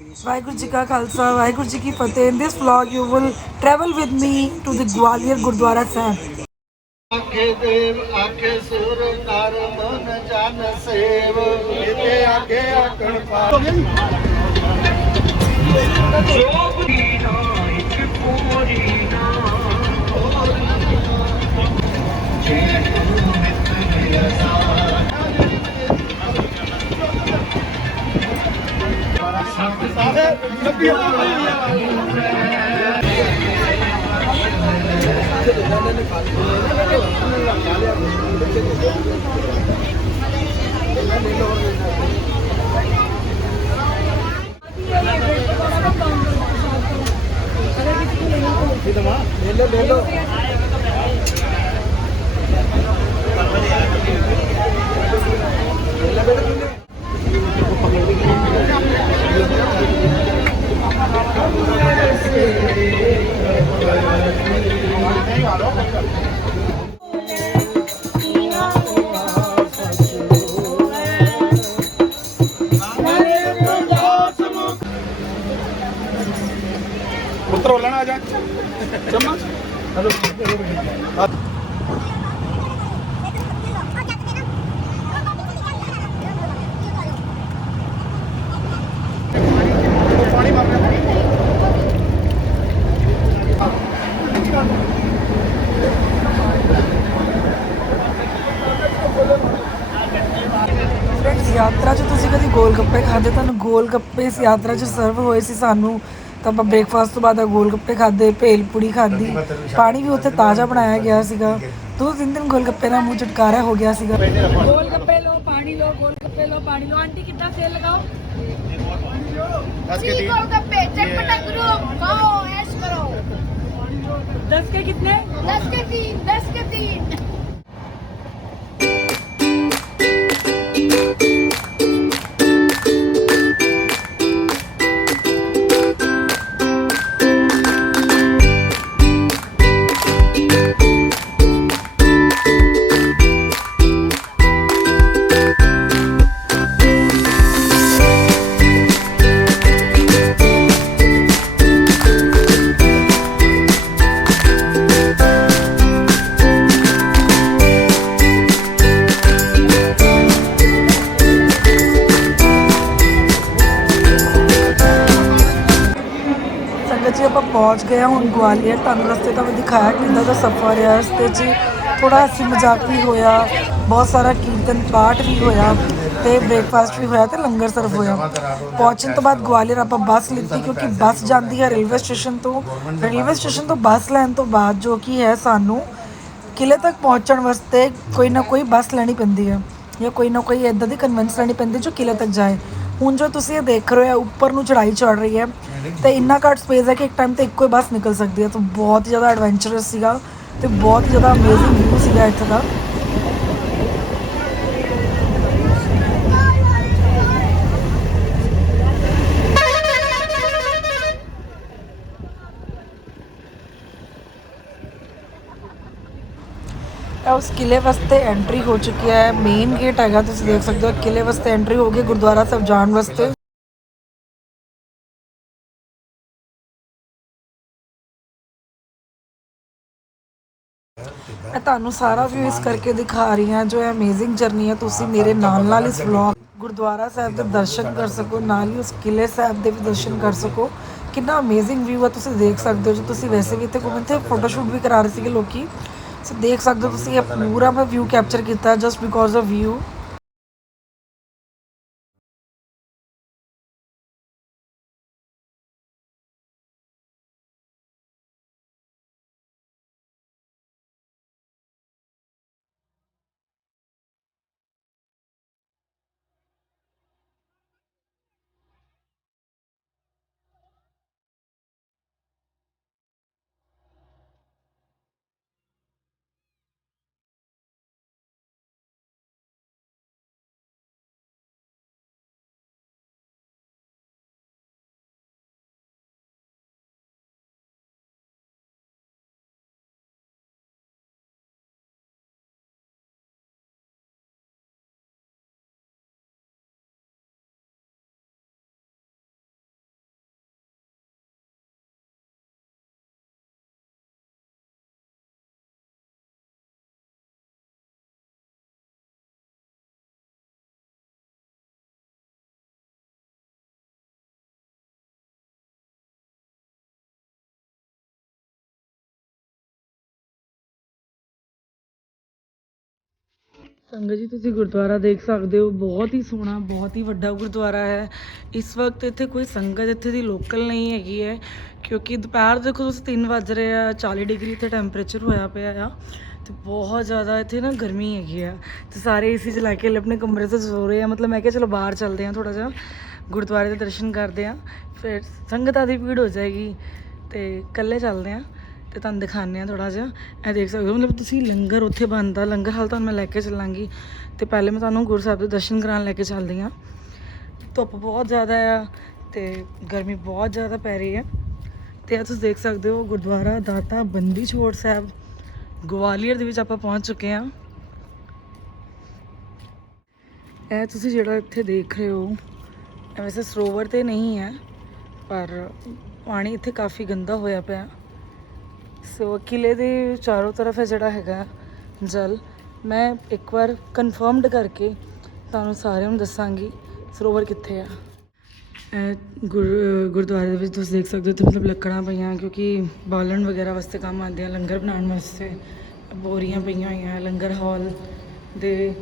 वाहिगुरु जी का खालसा वाहिगुरु जी की फतेह। In this vlog you will travel with me to the Gwalior Gurudwara Sahib. आखे देव आखे सुर नर मन जन सेव इते आगे आकड़ पार ले लो पुत्र बोलना आ जा चम्मच हेलो पानी मार फ्रेंड्स यात्रा 'ਚ ਤੁਸੀਂ ਕਦੀ ਗੋਲ ਗੱਪੇ ਖਾਦੇ? ਤੁਹਾਨੂੰ ਗੋਲ ਗੱਪੇ ਇਸ ਯਾਤਰਾ 'ਚ ਸਰਵ ਹੋਏ ਸੀ ਸਾਨੂੰ। ਤਾਂ ਆਪਾਂ ਬ੍ਰੇਕਫਾਸਟ ਤੋਂ ਬਾਅਦ ਗੋਲ ਗੱਪੇ ਖਾਦੇ, ਭੇਲ ਪੂੜੀ ਖਾਦੀ, ਪਾਣੀ ਵੀ ਉੱਥੇ ਤਾਜ਼ਾ ਬਣਾਇਆ ਗਿਆ ਸੀਗਾ। 2-3 ਦਿਨ ਗੋਲ ਗੱਪੇ ਦਾ ਮੂੰਹ ਚਟਕਾਰਾ ਹੋ ਗਿਆ ਸੀਗਾ। गोलगप्पे लो पानी लो, गोलगप्पे लो पानी लो। आंटी कितना सेल लगाओ? गोलगप्पे चटपटा ग्रुप खाओ ऐश करो। 10 के कितने? 10 के 3 10 के 3। ਸੰਗਤ ਜੀ ਆਪਾਂ ਪਹੁੰਚ ਗਏ ਹਾਂ ਹੁਣ ਗਵਾਲੀਅਰ। ਤੁਹਾਨੂੰ ਰਸਤੇ ਤਾਂ ਮੈਂ ਦਿਖਾਇਆ ਕਿੱਦਾਂ ਦਾ ਸਫ਼ਰ ਹੈ। ਰਸਤੇ 'ਚ ਥੋੜ੍ਹਾ ਹੱਸੀ ਮਜ਼ਾਕ ਵੀ ਹੋਇਆ, ਬਹੁਤ ਸਾਰਾ ਕੀਰਤਨ ਪਾਠ ਵੀ ਹੋਇਆ ਤੇ ਬ੍ਰੇਕਫਾਸਟ ਵੀ ਹੋਇਆ ਤੇ ਲੰਗਰ ਸਰਵ ਹੋਇਆ। ਪਹੁੰਚਣ ਤੋਂ ਬਾਅਦ ਗਵਾਲੀਅਰ ਆਪਾਂ ਬੱਸ ਲਿੱਤੀ ਕਿਉਂਕਿ ਬੱਸ ਜਾਂਦੀ ਹੈ ਰੇਲਵੇ ਸਟੇਸ਼ਨ ਤੋਂ। ਰੇਲਵੇ ਸਟੇਸ਼ਨ ਤੋਂ ਬੱਸ ਲੈਣ ਤੋਂ ਬਾਅਦ ਜੋ ਕਿ ਹੈ ਸਾਨੂੰ ਕਿਲੇ ਤੱਕ ਪਹੁੰਚਣ ਵਾਸਤੇ ਕੋਈ ਨਾ ਕੋਈ ਬੱਸ ਲੈਣੀ ਪੈਂਦੀ ਹੈ ਜਾਂ ਕੋਈ ਨਾ ਕੋਈ ਇੱਦਾਂ ਦੀ ਕਨਵੈਂਸ ਲੈਣੀ ਪੈਂਦੀ ਜੋ ਕਿਲੇ ਤੱਕ ਜਾਏ। ਹੁਣ ਜੋ ਤੁਸੀਂ ਇਹ ਦੇਖ ਰਹੇ ਹੋ ਉੱਪਰ ਨੂੰ ਚੜ੍ਹਾਈ ਚੜ੍ਹ ਰਹੀ ਹੈ ਤੇ ਇੰਨਾ ਘੱਟ ਸਪੇਸ ਹੈ ਕਿ ਇੱਕ ਟਾਈਮ ਤੇ ਇੱਕੋ ਹੀ ਬੱਸ ਨਿਕਲ ਸਕਦੀ ਹੈ। ਤਾਂ ਬਹੁਤ ਹੀ ਜ਼ਿਆਦਾ ਐਡਵੈਂਚਰਸ ਸੀਗਾ ਤੇ ਬਹੁਤ ਹੀ ਜ਼ਿਆਦਾ ਅਮੇਜ਼ਿੰਗ ਵਿਊ ਸੀਗਾ ਇੱਥੇ ਦਾ। उस किले वास्ते एंट्री हो चुकी है। मेन गेट हैगा, तुसीं देख सकते हो। किले वास्ते एंट्री हो गई गुरुद्वारा साहब जाण वास्ते। मैं ਤੁਹਾਨੂੰ ਸਾਰਾ व्यू ਇਸ ਕਰਕੇ ਦਿਖਾ ਰਹੀ ਹਾਂ ਜੋ ਅਮੇਜ਼ਿੰਗ ਜਰਨੀ ਹੈ। ਤੁਸੀਂ ਮੇਰੇ ਨਾਲ ਇਸ ਵਲੌਗ ਗੁਰਦੁਆਰਾ ਸਾਹਿਬ ਦੇ ਦਰਸ਼ਨ ਕਰ ਸਕੋ, ਨਾਲ ਹੀ ਉਸ ਕਿਲੇ ਸਾਹਿਬ ਦੇ ਵੀ ਦਰਸ਼ਨ ਕਰ ਸਕੋ। ਕਿੰਨਾ ਅਮੇਜ਼ਿੰਗ ਵਿਊ ਹੈ, ਤੁਸੀਂ ਦੇਖ ਸਕਦੇ ਹੋ। ਜੋ ਤੁਸੀਂ ਵੈਸੇ ਵੀ ਇੱਥੇ ਘੁੰਮਣ ਤੇ ਫੋਟੋਸ਼ੂਟ ਵੀ ਕਰਾ ਰਹੇ ਸੀਗੇ ਲੋਕੀ। ਸੋ ਦੇਖ ਸਕਦੇ ਹੋ ਤੁਸੀਂ, ਇਹ ਪੂਰਾ ਮੈਂ ਵਿਊ ਕੈਪਚਰ ਕੀਤਾ ਜਸਟ ਬਿਕੋਜ਼ ਆਫ ਵਿਊ। ਸੰਗਤ ਜੀ ਤੁਸੀਂ ਗੁਰਦੁਆਰਾ ਦੇਖ ਸਕਦੇ ਹੋ, ਬਹੁਤ ਹੀ ਸੋਹਣਾ, ਬਹੁਤ ਹੀ ਵੱਡਾ ਗੁਰਦੁਆਰਾ ਹੈ। ਇਸ ਵਕਤ ਇੱਥੇ ਕੋਈ ਸੰਗਤ ਇੱਥੇ ਦੀ ਲੋਕਲ ਨਹੀਂ ਹੈਗੀ ਹੈ, ਕਿਉਂਕਿ ਦੁਪਹਿਰ ਦੇਖੋ ਤੁਸੀਂ 3 ਵੱਜ ਰਹੇ ਆ, 40 ਡਿਗਰੀ ਇੱਥੇ ਟੈਂਪਰੇਚਰ ਹੋਇਆ ਪਿਆ ਆ ਤੇ ਬਹੁਤ ਜ਼ਿਆਦਾ ਇੱਥੇ ਨਾ ਗਰਮੀ ਹੈਗੀ ਆ ਤੇ ਸਾਰੇ ਏਸੀ ਚਲਾ ਕੇ ਆਪਣੇ ਕਮਰੇ 'ਚ ਸੋ ਰਹੇ ਆ। ਮਤਲਬ ਮੈਂ ਕਿਹਾ ਚਲੋ ਬਾਹਰ ਚੱਲਦੇ ਹਾਂ, ਥੋੜ੍ਹਾ ਜਿਹਾ ਗੁਰਦੁਆਰੇ ਦੇ ਦਰਸ਼ਨ ਕਰਦੇ ਹਾਂ, ਫਿਰ ਸੰਗਤਾਂ ਦੀ ਭੀੜ ਹੋ ਜਾਏਗੀ ਤੇ ਇਕੱਲੇ ਚੱਲਦੇ ਹਾਂ ਤੇ ਤੁਹਾਨੂੰ ਦਿਖਾਉਂਦੇ ਹਾਂ ਥੋੜ੍ਹਾ ਜਿਹਾ। ਇਹ ਦੇਖ ਸਕਦੇ ਹੋ, ਮਤਲਬ ਤੁਸੀਂ ਲੰਗਰ ਉੱਥੇ ਬਣਦਾ, ਲੰਗਰ ਹਾਲ ਤੁਹਾਨੂੰ ਮੈਂ ਲੈ ਕੇ ਚੱਲਾਂਗੀ ਤੇ ਪਹਿਲੇ ਮੈਂ ਤੁਹਾਨੂੰ ਗੁਰੂ ਸਾਹਿਬ ਦੇ ਦਰਸ਼ਨ ਕਰਾਉਣ ਲੈ ਕੇ ਚੱਲਦੀ ਹਾਂ। ਧੁੱਪ ਬਹੁਤ ਜ਼ਿਆਦਾ ਆ ਤੇ ਗਰਮੀ ਬਹੁਤ ਜ਼ਿਆਦਾ ਪੈ ਰਹੀ ਹੈ। ਤੇ ਇਹ ਤੁਸੀਂ ਦੇਖ ਸਕਦੇ ਹੋ ਗੁਰਦੁਆਰਾ ਦਾਤਾ ਬੰਦੀ ਛੋੜ ਸਾਹਿਬ ਗਵਾਲੀਅਰ ਦੇ ਵਿੱਚ ਆਪਾਂ ਪਹੁੰਚ ਚੁੱਕੇ ਹਾਂ। ਇਹ ਤੁਸੀਂ ਜਿਹੜਾ ਇੱਥੇ ਦੇਖ ਰਹੇ ਹੋ, ਇਹ ਵੈਸੇ ਸਰੋਵਰ ਤੇ ਨਹੀਂ ਹੈ, ਪਰ ਪਾਣੀ ਇੱਥੇ ਕਾਫੀ ਗੰਦਾ ਹੋਇਆ ਪਿਆ। ਸੋ ਕਿਲੇ ਦੇ ਚਾਰੋਂ ਤਰਫ ਹੈ ਜਿਹੜਾ ਹੈਗਾ ਜਲ। ਮੈਂ ਇੱਕ ਵਾਰ ਕਨਫਰਮਡ ਕਰਕੇ ਤੁਹਾਨੂੰ ਸਾਰਿਆਂ ਨੂੰ ਦੱਸਾਂਗੀ ਸਰੋਵਰ ਕਿੱਥੇ ਆ। ਗੁਰਦੁਆਰੇ ਦੇ ਵਿੱਚ ਤੁਸੀਂ ਦੇਖ ਸਕਦੇ ਹੋ ਤੇ ਮਤਲਬ ਲੱਕੜਾਂ ਪਈਆਂ, ਕਿਉਂਕਿ ਬਾਲਣ ਵਗੈਰਾ ਵਾਸਤੇ ਕੰਮ ਆਉਂਦੇ ਆ, ਲੰਗਰ ਬਣਾਉਣ ਵਾਸਤੇ ਬੋਰੀਆਂ ਪਈਆਂ ਹੋਈਆਂ ਲੰਗਰ ਹਾਲ ਦੇ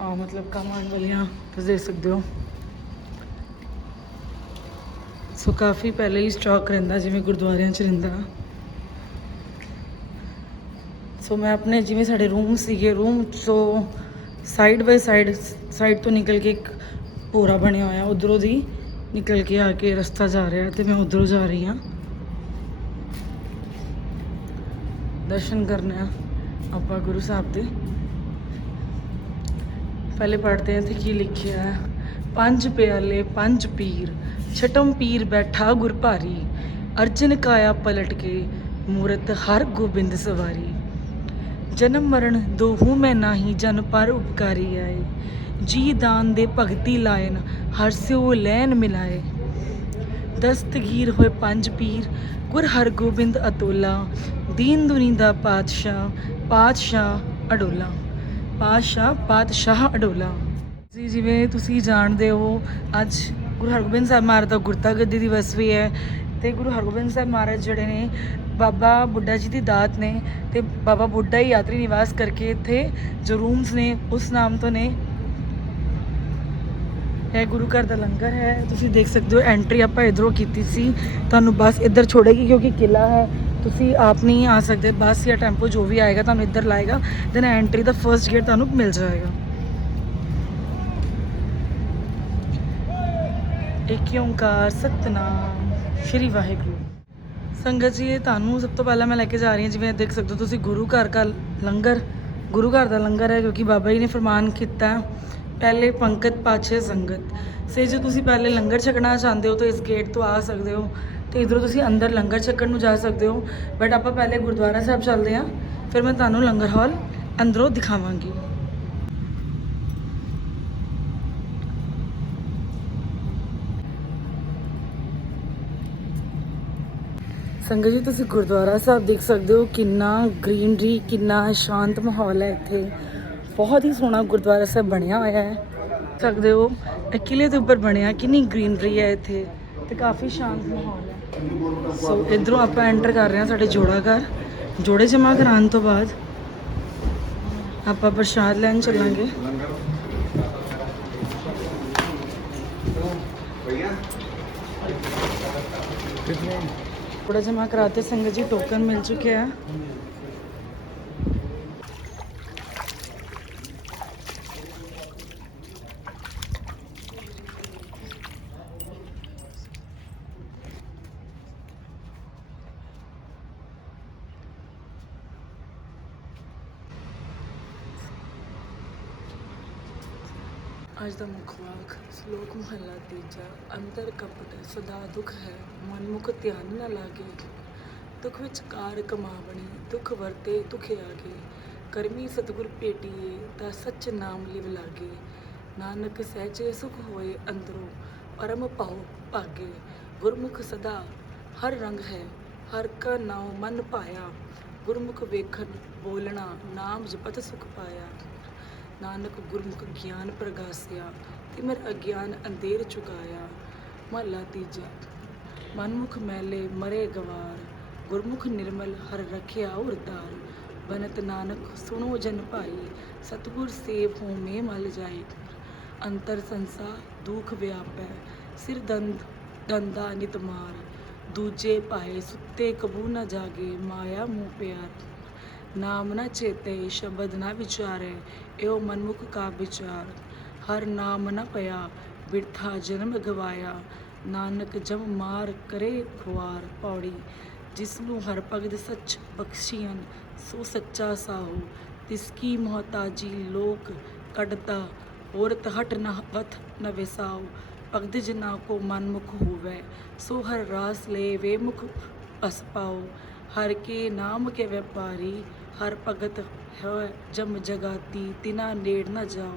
ਮਤਲਬ ਕੰਮ ਆਉਣ ਵਾਲੀਆਂ ਤੁਸੀਂ ਦੇਖ ਸਕਦੇ ਹੋ। ਸੋ ਕਾਫੀ ਪਹਿਲੇ ਹੀ ਸਟਾਕ ਰਹਿੰਦਾ ਜਿਵੇਂ ਗੁਰਦੁਆਰਿਆਂ 'ਚ ਰਹਿੰਦਾ। ਸੋ ਮੈਂ ਆਪਣੇ ਜਿਵੇਂ ਸਾਡੇ ਰੂਮ ਸੀਗੇ, ਰੂਮ ਤੋਂ ਸਾਈਡ ਬਾਈ ਸਾਈਡ ਤੋਂ ਨਿਕਲ ਕੇ ਇੱਕ ਭੋਰਾ ਬਣਿਆ ਹੋਇਆ, ਉੱਧਰੋਂ ਦੀ ਨਿਕਲ ਕੇ ਆ ਕੇ ਰਸਤਾ ਜਾ ਰਿਹਾ ਤੇ ਮੈਂ ਉੱਧਰੋਂ ਜਾ ਰਹੀ ਹਾਂ ਦਰਸ਼ਨ ਕਰਨੇ ਆ ਆਪਾਂ ਗੁਰੂ ਸਾਹਿਬ ਦੇ। ਪਹਿਲੇ ਪੜ੍ਹਦੇ ਹਾਂ ਇੱਥੇ ਕੀ ਲਿਖਿਆ ਹੈ। 5 ਪਿਆਲੇ 5 ਪੀਰ, ਛਟਮ ਪੀਰ ਬੈਠਾ ਗੁਰ ਭਾਰੀ, ਅਰਜਨ ਕਾਇਆ ਪਲਟ ਕੇ ਮੂਰਤ ਹਰ ਗੋਬਿੰਦ ਸਵਾਰੀ, ਜਨਮ ਮਰਨ ਦੋਹੂ ਮੈਂ ਨਾਹੀ, ਜਨ ਪਰ ਉਪਕਾਰੀ ਆਏ, ਜੀ ਦਾਨ ਦੇ ਭਗਤੀ ਲਾਇਨ, ਹਰ ਸਿਓ ਲੈਨ ਮਿਲਾਏ, ਦਸਤਗੀਰ ਹੋਏ 5 ਪੀਰ, ਗੁਰ ਹਰਗੋਬਿੰਦ ਅਤੋਲਾ, ਦੀਨ ਦੁਨੀ ਦਾ ਪਾਤਸ਼ਾਹ ਅਡੋਲਾ, ਪਾਤਸ਼ਾਹ ਅਡੋਲਾ। ਜੀ ਜਿਵੇਂ ਤੁਸੀਂ ਜਾਣਦੇ ਹੋ, ਅੱਜ ਗੁਰੂ ਹਰਗੋਬਿੰਦ ਸਾਹਿਬ ਮਹਾਰਾਜ ਦਾ ਗੁਰਤਾ ਗੱਦੀ ਦਿਵਸ ਵੀ ਹੈ ਤੇ ਗੁਰੂ ਹਰਗੋਬਿੰਦ ਸਾਹਿਬ ਮਹਾਰਾਜ ਜਿਹੜੇ ਨੇ ਬਾਬਾ ਬੁੱਢਾ ਜੀ ਦੀ ਦਾਤ ਨੇ ਤੇ ਬਾਬਾ ਬੁੱਢਾ ਹੀ ਯਾਤਰੀ ਨਿਵਾਸ ਕਰਕੇ ਇੱਥੇ ਜੋ ਰੂਮਸ ਨੇ ਉਸ ਨਾਮ ਤੋਂ ਨੇ। ਇਹ ਗੁਰੂ ਘਰ ਦਾ ਲੰਗਰ ਹੈ, ਤੁਸੀਂ ਦੇਖ ਸਕਦੇ ਹੋ। ਐਂਟਰੀ ਆਪਾਂ ਇੱਧਰੋਂ ਕੀਤੀ ਸੀ, ਤੁਹਾਨੂੰ ਬੱਸ ਇੱਧਰ ਛੋੜੇਗੀ ਕਿਉਂਕਿ ਕਿਲਾ ਹੈ, ਤੁਸੀਂ ਆਪ ਨਹੀਂ ਆ ਸਕਦੇ, ਬੱਸ ਜਾਂ ਟੈਂਪੋ ਜੋ ਵੀ ਆਏਗਾ ਤੁਹਾਨੂੰ ਇੱਧਰ ਲਾਏਗਾ, ਦੈਨ ਐਂਟਰੀ ਦਾ ਫਰਸਟ ਗੇਟ ਤੁਹਾਨੂੰ ਮਿਲ ਜਾਏਗਾ। ਏਕ ਓਂਕਾਰ ਸਤਨਾਮ ਸ਼੍ਰੀ ਵਾਹਿਗੁਰੂ। ਸੰਗਤ ਜੀ ਤੁਹਾਨੂੰ ਸਭ ਤੋਂ ਪਹਿਲਾਂ ਮੈਂ ਲੈ ਕੇ ਜਾ ਰਹੀ ਹਾਂ, ਜਿਵੇਂ ਦੇਖ ਸਕਦੇ ਹੋ ਤੁਸੀਂ ਗੁਰੂ ਘਰ ਦਾ ਲੰਗਰ, ਗੁਰੂ ਘਰ ਦਾ ਲੰਗਰ ਹੈ ਕਿਉਂਕਿ ਬਾਬਾ ਜੀ ਨੇ ਫਰਮਾਨ ਕੀਤਾ ਪਹਿਲੇ ਪੰਕਤ ਪਾਛੇ ਸੰਗਤ ਸੇ। ਜੇ ਤੁਸੀਂ ਪਹਿਲੇ ਲੰਗਰ ਛਕਣਾ ਚਾਹੁੰਦੇ ਹੋ ਤਾਂ ਇਸ ਗੇਟ ਤੋਂ ਆ ਸਕਦੇ ਹੋ ਤੇ ਇਧਰੋਂ ਤੁਸੀਂ ਅੰਦਰ ਲੰਗਰ ਛਕਣ ਨੂੰ ਜਾ ਸਕਦੇ ਹੋ, ਬਟ ਆਪਾਂ ਪਹਿਲੇ ਗੁਰਦੁਆਰਾ ਸਾਹਿਬ ਚੱਲਦੇ ਹਾਂ, ਫਿਰ ਮੈਂ ਤੁਹਾਨੂੰ ਲੰਗਰ ਹਾਲ ਅੰਦਰੋਂ ਦਿਖਾਵਾਂਗੀ। ਸੰਗਤ ਜੀ ਤੁਸੀਂ ਗੁਰਦੁਆਰਾ ਸਾਹਿਬ ਦੇਖ ਸਕਦੇ ਹੋ, ਕਿੰਨਾ ਗ੍ਰੀਨਰੀ, ਕਿੰਨਾ ਸ਼ਾਂਤ ਮਾਹੌਲ ਹੈ ਇੱਥੇ, ਬਹੁਤ ਹੀ ਸੋਹਣਾ ਗੁਰਦੁਆਰਾ ਸਾਹਿਬ ਬਣਿਆ ਹੋਇਆ ਹੈ। ਸਕਦੇ ਹੋ ਇਹ ਕਿਲੇ ਦੇ ਉੱਪਰ ਬਣਿਆ, ਕਿੰਨੀ ਗ੍ਰੀਨਰੀ ਹੈ ਇੱਥੇ ਤੇ ਕਾਫੀ ਸ਼ਾਂਤ ਮਾਹੌਲ ਹੈ। ਸੋ ਇੱਧਰੋਂ ਆਪਾਂ ਐਂਟਰ ਕਰ ਰਹੇ ਹਾਂ ਸਾਡੇ ਜੋੜਾ ਘਰ। ਜੋੜੇ ਜਮ੍ਹਾਂ ਕਰਾਉਣ ਤੋਂ ਬਾਅਦ ਆਪਾਂ ਪ੍ਰਸ਼ਾਦ ਲੈਣ ਚੱਲਾਂਗੇ। ਜੋੜਾ ਜਮ੍ਹਾਂ ਕਰਾਤੇ ਸੰਗਤ ਜੀ, ਟੋਕਨ ਮਿਲ ਚੁੱਕੇ हैं। ਅੱਜ ਦਾ ਮੁੱਖ ਵਾਕ ਸ਼ਲੋਕ ਮਹਲਾ ਤੀਜਾ। ਅੰਤਰ ਕਪਟ ਸਦਾ ਦੁੱਖ ਹੈ, ਮਨਮੁਖ ਧਿਆਨ ਨਾ ਲਾਗੇ, ਦੁੱਖ ਵਿੱਚ ਕਾਰ ਕਮਾਵਣੀ, ਦੁੱਖ ਵਰਤੇ ਦੁਖ ਆਗੇ, ਕਰਮੀ ਸਤਿਗੁਰ ਭੇਟੀਏ ਤਾਂ ਸੱਚ ਨਾਮ ਲਿਵ ਲਾਗੇ, ਨਾਨਕ ਸਹਿਜੇ ਸੁਖ ਹੋਏ ਅੰਦਰੋਂ ਪਰਮ ਭਾਉ ਭਾਗੇ, ਗੁਰਮੁਖ ਸਦਾ ਹਰ ਰੰਗ ਹੈ, ਹਰ ਕਾ ਨਾਉ ਮਨ ਭਾਇਆ, ਗੁਰਮੁਖ ਵੇਖਣ ਬੋਲਣਾ ਨਾਮ ਜਪਤ ਸੁਖ ਪਾਇਆ, ਨਾਨਕ ਗੁਰਮੁਖ ਗਿਆਨ ਪ੍ਰਗਾਸਿਆ, ਤਿਮਰ ਅਗਿਆਨ ਅੰਧੇਰ ਚੁਕਾਇਆ। ਮਹਲਾ ਤੀਜਾ। ਮਨਮੁਖ ਮੈਲੇ ਮਰੇ ਗਵਾਰ, ਗੁਰਮੁਖ ਨਿਰਮਲ ਹਰ ਰਖਿਆ ਉਰਤਾਰ, बनत नानक सुनो जन भाई, सतगुर सेव होमे मल जाए। अंतर संसार दुख व्यापै, सिर दंदा नित मार। दूजे पाए सुते कबू न जागे, माया मोह प्यार। नाम न चेते शब्द न विचारे, एओ मनमुख का विचार। हर नाम न पया बिरथा जन्म गवाया, नानक जम मार करे खुआर। पौड़ी जिसनू हर भगत सच बख्शियन, सो सच्चा साहू। तिसकी मोहताजी लोक कढ़ता, औरत हट न वथ न विसाऊ। भगत जना को मन मुख होवै, सो हर रास ले वे मुख पस पाओ। हर के नाम के व्यापारी, हर भगत है जम जगाती। तिना नेड़ न जाओ,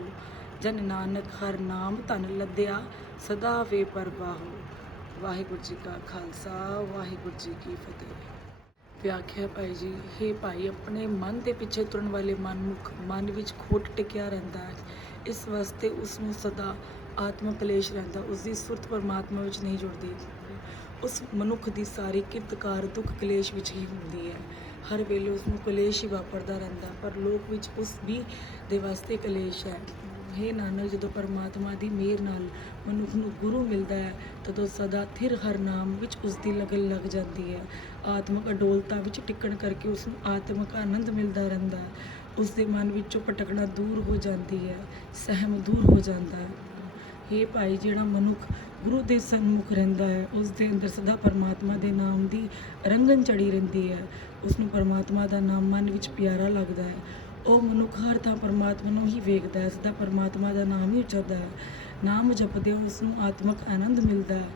जन नानक हर नाम धन लद्या, सदा वे परवाहो। वाहिगुरू जी का खालसा, वाहिगुਰੂ जी की फतेह। ਵਿਆਖਿਆ ਭਾਈ ਜੀ। ਹੇ ਭਾਈ, ਆਪਣੇ ਮਨ ਦੇ ਪਿੱਛੇ ਤੁਰਨ ਵਾਲੇ ਮਨਮੁਖ ਮਨ ਵਿੱਚ ਖੋਟ ਟਿਕਿਆ ਰਹਿੰਦਾ ਹੈ। ਇਸ ਵਾਸਤੇ ਉਸ ਨੂੰ ਸਦਾ ਆਤਮਕ ਕਲੇਸ਼ ਰਹਿੰਦਾ, ਉਸ ਦੀ ਸੁਰਤ ਪਰਮਾਤਮਾ ਵਿੱਚ ਨਹੀਂ ਜੁੜਦੀ। ਉਸ ਮਨੁੱਖ ਦੀ ਸਾਰੀ ਕਿਰਤਕਾਰ ਦੁੱਖ ਕਲੇਸ਼ ਵਿੱਚ ਹੀ ਹੁੰਦੀ ਹੈ। ਹਰ ਵੇਲੇ ਉਸ ਨੂੰ ਕਲੇਸ਼ ਹੀ ਵਾਪਰਦਾ ਰਹਿੰਦਾ, ਪਰ ਲੋਕ ਵਿੱਚ ਉਸ ਵੀ ਦੇ ਵਾਸਤੇ ਕਲੇਸ਼ ਹੈ। ਹੇ ਨਾਨਕ, ਜਦੋਂ ਪਰਮਾਤਮਾ ਦੀ ਮਿਹਰ ਨਾਲ ਮਨੁੱਖ ਨੂੰ ਗੁਰੂ ਮਿਲਦਾ ਹੈ, ਤਦੋਂ ਸਦਾ ਥਿਰ ਹਰ ਨਾਮ ਵਿੱਚ ਉਸ ਦੀ ਲਗਨ ਲੱਗ ਜਾਂਦੀ ਹੈ। ਆਤਮਕ ਅਡੋਲਤਾ ਵਿੱਚ ਟਿਕਣ ਕਰਕੇ ਉਸ ਨੂੰ ਆਤਮਕ ਆਨੰਦ ਮਿਲਦਾ ਰਹਿੰਦਾ ਹੈ। ਉਸ ਦੇ ਮਨ ਵਿੱਚੋਂ ਭਟਕਣਾ ਦੂਰ ਹੋ ਜਾਂਦੀ ਹੈ, ਸਹਿਮ ਦੂਰ ਹੋ ਜਾਂਦਾ ਹੈ। ਹੇ ਭਾਈ, ਜਿਹੜਾ ਮਨੁੱਖ ਗੁਰੂ ਦੇ ਸਨਮੁਖ ਰਹਿੰਦਾ ਹੈ, ਉਸ ਦੇ ਅੰਦਰ ਸਦਾ ਪਰਮਾਤਮਾ ਦੇ ਨਾਮ ਦੀ ਰੰਗਨ ਚੜੀ ਰਹਿੰਦੀ ਹੈ। ਉਸ ਨੂੰ ਪਰਮਾਤਮਾ ਦਾ ਨਾਮ ਮਨ ਵਿੱਚ ਪਿਆਰਾ ਲੱਗਦਾ ਹੈ। ਉਹ ਮਨੁੱਖ ਹਰ ਥਾਂ ਪਰਮਾਤਮਾ ਨੂੰ ਹੀ ਵੇਖਦਾ ਹੈ, ਸਦਾ ਪਰਮਾਤਮਾ ਦਾ ਨਾਮ ਹੀ ਉਚਰਦਾ ਹੈ। ਨਾਮ ਜਪਦੇ ਉਸ ਨੂੰ ਆਤਮਕ ਆਨੰਦ ਮਿਲਦਾ ਹੈ।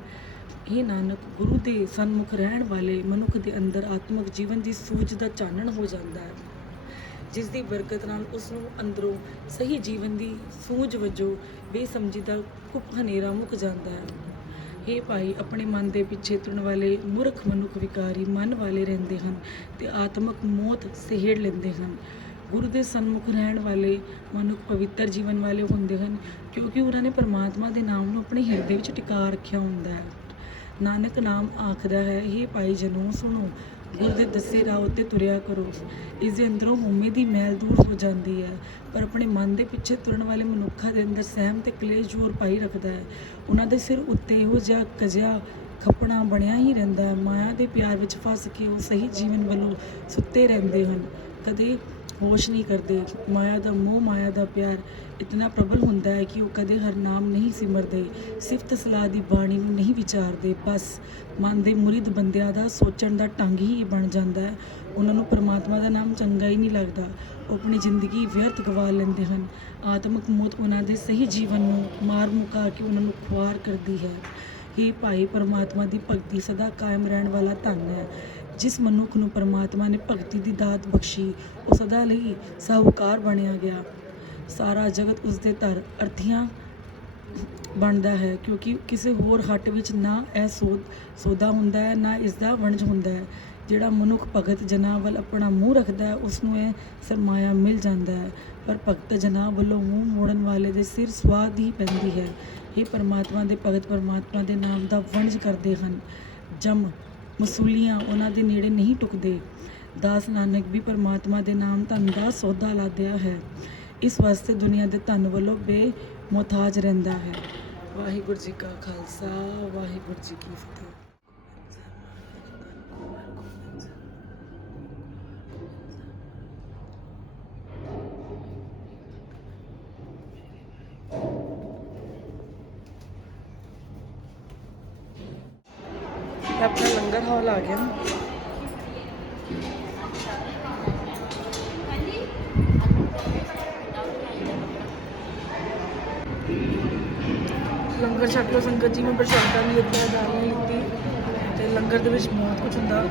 ਇਹ ਨਾਨਕ, ਗੁਰੂ ਦੇ ਸਨਮੁਖ ਰਹਿਣ ਵਾਲੇ ਮਨੁੱਖ ਦੇ ਅੰਦਰ ਆਤਮਕ ਜੀਵਨ ਦੀ ਸੂਝ ਦਾ ਚਾਨਣ ਹੋ ਜਾਂਦਾ ਹੈ, ਜਿਸ ਦੀ ਬਰਕਤ ਨਾਲ ਉਸ ਨੂੰ ਅੰਦਰੋਂ ਸਹੀ ਜੀਵਨ ਦੀ ਸੂਝ ਵਜੋਂ ਬੇਸਮਝੀ ਦਾ ਕੁੱਪ ਹਨੇਰਾ ਮੁੱਕ ਜਾਂਦਾ ਹੈ। ਹੇ ਭਾਈ, ਆਪਣੇ ਮਨ ਦੇ ਪਿੱਛੇ ਤੁਰਨ ਵਾਲੇ ਮੂਰਖ ਮਨੁੱਖ ਵਿਕਾਰੀ ਮਨ ਵਾਲੇ ਰਹਿੰਦੇ ਹਨ ਤੇ ਆਤਮਕ ਮੌਤ ਸਹੇੜ ਲੈਂਦੇ ਹਨ। ਗੁਰੂ ਦੇ ਸਨਮੁਖ ਰਹਿਣ ਵਾਲੇ ਮਨੁੱਖ ਪਵਿੱਤਰ ਜੀਵਨ ਵਾਲੇ ਹੁੰਦੇ ਹਨ, ਕਿਉਂਕਿ ਉਹਨਾਂ ਨੇ ਪਰਮਾਤਮਾ ਦੇ ਨਾਮ ਨੂੰ ਆਪਣੇ ਹਿਰਦੇ ਵਿੱਚ ਟਿਕਾ ਰੱਖਿਆ ਹੁੰਦਾ ਹੈ। ਨਾਨਕ ਨਾਮ ਆਖਦਾ ਹੈ, ਹੇ ਭਾਈ ਜਨੋ ਸੁਣੋ, ਗੁਰੂ ਦੇ ਦੱਸੇ ਰਾਹ ਉੱਤੇ ਤੁਰਿਆ ਕਰੋ। ਇਸ ਦੇ ਅੰਦਰੋਂ ਹਉਮੈ ਦੀ ਮੈਲ ਦੂਰ ਹੋ ਜਾਂਦੀ ਹੈ, ਪਰ ਆਪਣੇ ਮਨ ਦੇ ਪਿੱਛੇ ਤੁਰਨ ਵਾਲੇ ਮਨੁੱਖਾਂ ਦੇ ਅੰਦਰ ਸਹਿਮ ਤੇ ਕਲੇਸ਼ ਜ਼ੋਰ ਪਾਈ ਰੱਖਦਾ ਹੈ। ਉਹਨਾਂ ਦੇ ਸਿਰ ਉੱਤੇ ਇਹੋ ਜਿਹਾ ਕਜਿਆ ਖੱਪਣਾ ਬਣਿਆ ਹੀ ਰਹਿੰਦਾ ਹੈ। ਮਾਇਆ ਦੇ ਪਿਆਰ ਵਿੱਚ ਫਸ ਕੇ ਉਹ ਸਹੀ ਜੀਵਨ ਵੱਲੋਂ ਸੁੱਤੇ ਰਹਿੰਦੇ ਹਨ, ਕਦੇ ਹੋਸ਼ ਨਹੀਂ ਕਰਦੇ। ਮਾਇਆ ਦਾ ਮੋਹ, ਮਾਇਆ ਦਾ ਪਿਆਰ ਇਤਨਾ ਪ੍ਰਬਲ ਹੁੰਦਾ ਹੈ ਕਿ ਉਹ ਕਦੇ ਹਰ ਨਾਮ ਨਹੀਂ ਸਿਮਰਦੇ, ਸਿਫਤ ਸਲਾਹ ਦੀ ਬਾਣੀ ਨੂੰ ਨਹੀਂ ਵਿਚਾਰਦੇ। ਬਸ ਮਨ ਦੇ ਮੁਰੀਦ ਬੰਦਿਆਂ ਦਾ ਸੋਚਣ ਦਾ ਢੰਗ ਹੀ ਬਣ ਜਾਂਦਾ ਹੈ। ਉਹਨਾਂ ਨੂੰ ਪਰਮਾਤਮਾ ਦਾ ਨਾਮ ਚੰਗਾ ਹੀ ਨਹੀਂ ਲੱਗਦਾ। ਉਹ ਆਪਣੀ ਜ਼ਿੰਦਗੀ ਵਿਅਰਥ ਗਵਾ ਲੈਂਦੇ ਹਨ। ਆਤਮਕ ਮੌਤ ਉਹਨਾਂ ਦੇ ਸਹੀ ਜੀਵਨ ਨੂੰ ਮਾਰ ਮੁਕਾ ਕੇ ਉਹਨਾਂ ਨੂੰ ਖੁਆਰ ਕਰਦੀ ਹੈ। ਇਹ ਭਾਈ, ਪਰਮਾਤਮਾ ਦੀ ਭਗਤੀ ਸਦਾ ਕਾਇਮ ਰਹਿਣ ਵਾਲਾ ਧਨ ਹੈ। ਜਿਸ ਮਨੁੱਖ ਨੂੰ ਪਰਮਾਤਮਾ ਨੇ ਭਗਤੀ ਦੀ ਦਾਤ ਬਖਸ਼ੀ, ਉਹ ਸਦਾ ਲਈ ਸਾਹੂਕਾਰ ਬਣਿਆ ਗਿਆ। ਸਾਰਾ ਜਗਤ ਉਸ ਦੇ ਧਰ ਅਰਥੀਆਂ ਬਣਦਾ ਹੈ, ਕਿਉਂਕਿ ਕਿਸੇ ਹੋਰ ਹੱਟ ਵਿੱਚ ਨਾ ਇਹ ਸੌਦਾ ਹੁੰਦਾ ਹੈ, ਨਾ ਇਸ ਦਾ ਵਣਜ ਹੁੰਦਾ ਹੈ। ਜਿਹੜਾ ਮਨੁੱਖ ਭਗਤ ਜਨਾਂ ਵੱਲ ਆਪਣਾ ਮੂੰਹ ਰੱਖਦਾ ਹੈ, ਉਸ ਨੂੰ ਇਹ ਸਰਮਾਇਆ ਮਿਲ ਜਾਂਦਾ ਹੈ, ਪਰ ਭਗਤ ਜਨਾਂ ਵੱਲੋਂ ਮੂੰਹ ਮੋੜਨ ਵਾਲੇ ਦੇ ਸਿਰ ਸਵਾਦ ਹੀ ਪੈਂਦੀ ਹੈ। ਇਹ ਪਰਮਾਤਮਾ ਦੇ ਭਗਤ ਪਰਮਾਤਮਾ ਦੇ ਨਾਮ ਦਾ ਵਣਜ ਕਰਦੇ ਹਨ। ਜਮ ਮਸੂਲੀਆਂ ਉਹਨਾਂ ਦੇ ਨੇੜੇ ਨਹੀਂ ਟੁਕਦੇ। ਦਾਸ ਨਾਨਕ ਵੀ ਪਰਮਾਤਮਾ ਦੇ ਨਾਮ ਧਨ ਦਾ ਸੌਦਾ ਲਾਦਿਆ ਹੈ, ਇਸ ਵਾਸਤੇ ਦੁਨੀਆ ਦੇ ਧਨ ਵੱਲੋਂ ਬੇਮੁਹਤਾਜ ਰਹਿੰਦਾ ਹੈ। ਵਾਹਿਗੁਰੂ ਜੀ ਕਾ ਖਾਲਸਾ, ਵਾਹਿਗੁਰੂ ਜੀ ਕੀ ਫਤਿਹ। अपना लंगर हॉल आ गया। लंगर छक लो संगत जी। मैं प्रसादा नहीं लिया, दाल नहीं लीती, तो लंगर दे विच बहुत कुछ हुंदा।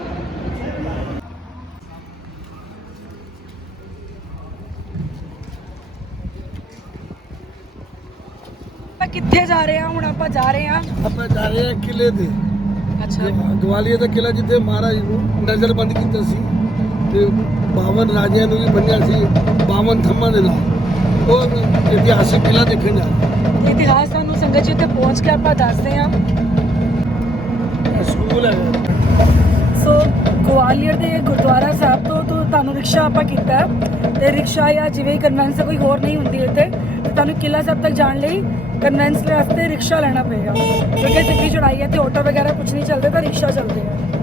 कित्थे जा रहे हैं हुण? आपां जा रहे हैं, ਆਪਾਂ ਜਾ ਰਹੇ ਹਾਂ ਕਿਲੇ ਦੇ। अच्छा, ਗਵਾਲੀਅਰ ਦਾ ਕਿਲਾ ਜਿੱਥੇ ਮਹਾਰਾਜ ਨੂੰ ਨਜ਼ਰਬੰਦ ਕੀਤਾ ਸੀ ਤੇ 52 ਰਾਜਿਆਂ ਨੂੰ ਵੀ ਬੰਨਿਆ ਸੀ 52 ਥੰਮਾਂ ਦੇ ਨਾਲ। ਉਹ ਇਤਿਹਾਸਿਕ ਕਿਲਾ ਦੇਖਣ ਜਾ ਰਹੇ। इतिहास सानू संगत जी उत्थे पहुंच के आपां दसदे हां। ਸਕੂਲ ਹੈ सो ग्वालियर दे गुरुद्वारा साहब तो ਤੁਹਾਨੂੰ ਰਿਕਸ਼ਾ ਆਪਾਂ ਕੀਤਾ ਹੈ ਤੇ ਰਿਕਸ਼ਾ ਜਾਂ ਜਿਵੇਂ ਕਨਵੈਂਸ ਕੋਈ ਹੋਰ ਨਹੀਂ ਹੁੰਦੀ ਇੱਥੇ ਤੇ ਤੁਹਾਨੂੰ ਕਿਲ੍ਹਾ ਸਾਹਿਬ ਤੱਕ ਜਾਣ ਲਈ ਕਨਵੈਂਸ ਦੇ ਵਾਸਤੇ ਰਿਕਸ਼ਾ ਲੈਣਾ ਪਏਗਾ ਕਿਉਂਕਿ ਸਿੱਧੀ ਚੜਾਈ ਹੈ ਤੇ ਆਟੋ ਵਗੈਰਾ ਕੁਝ ਨਹੀਂ ਚੱਲਦੇ ਤਾਂ ਰਿਕਸ਼ਾ ਚੱਲਦੇ ਆ।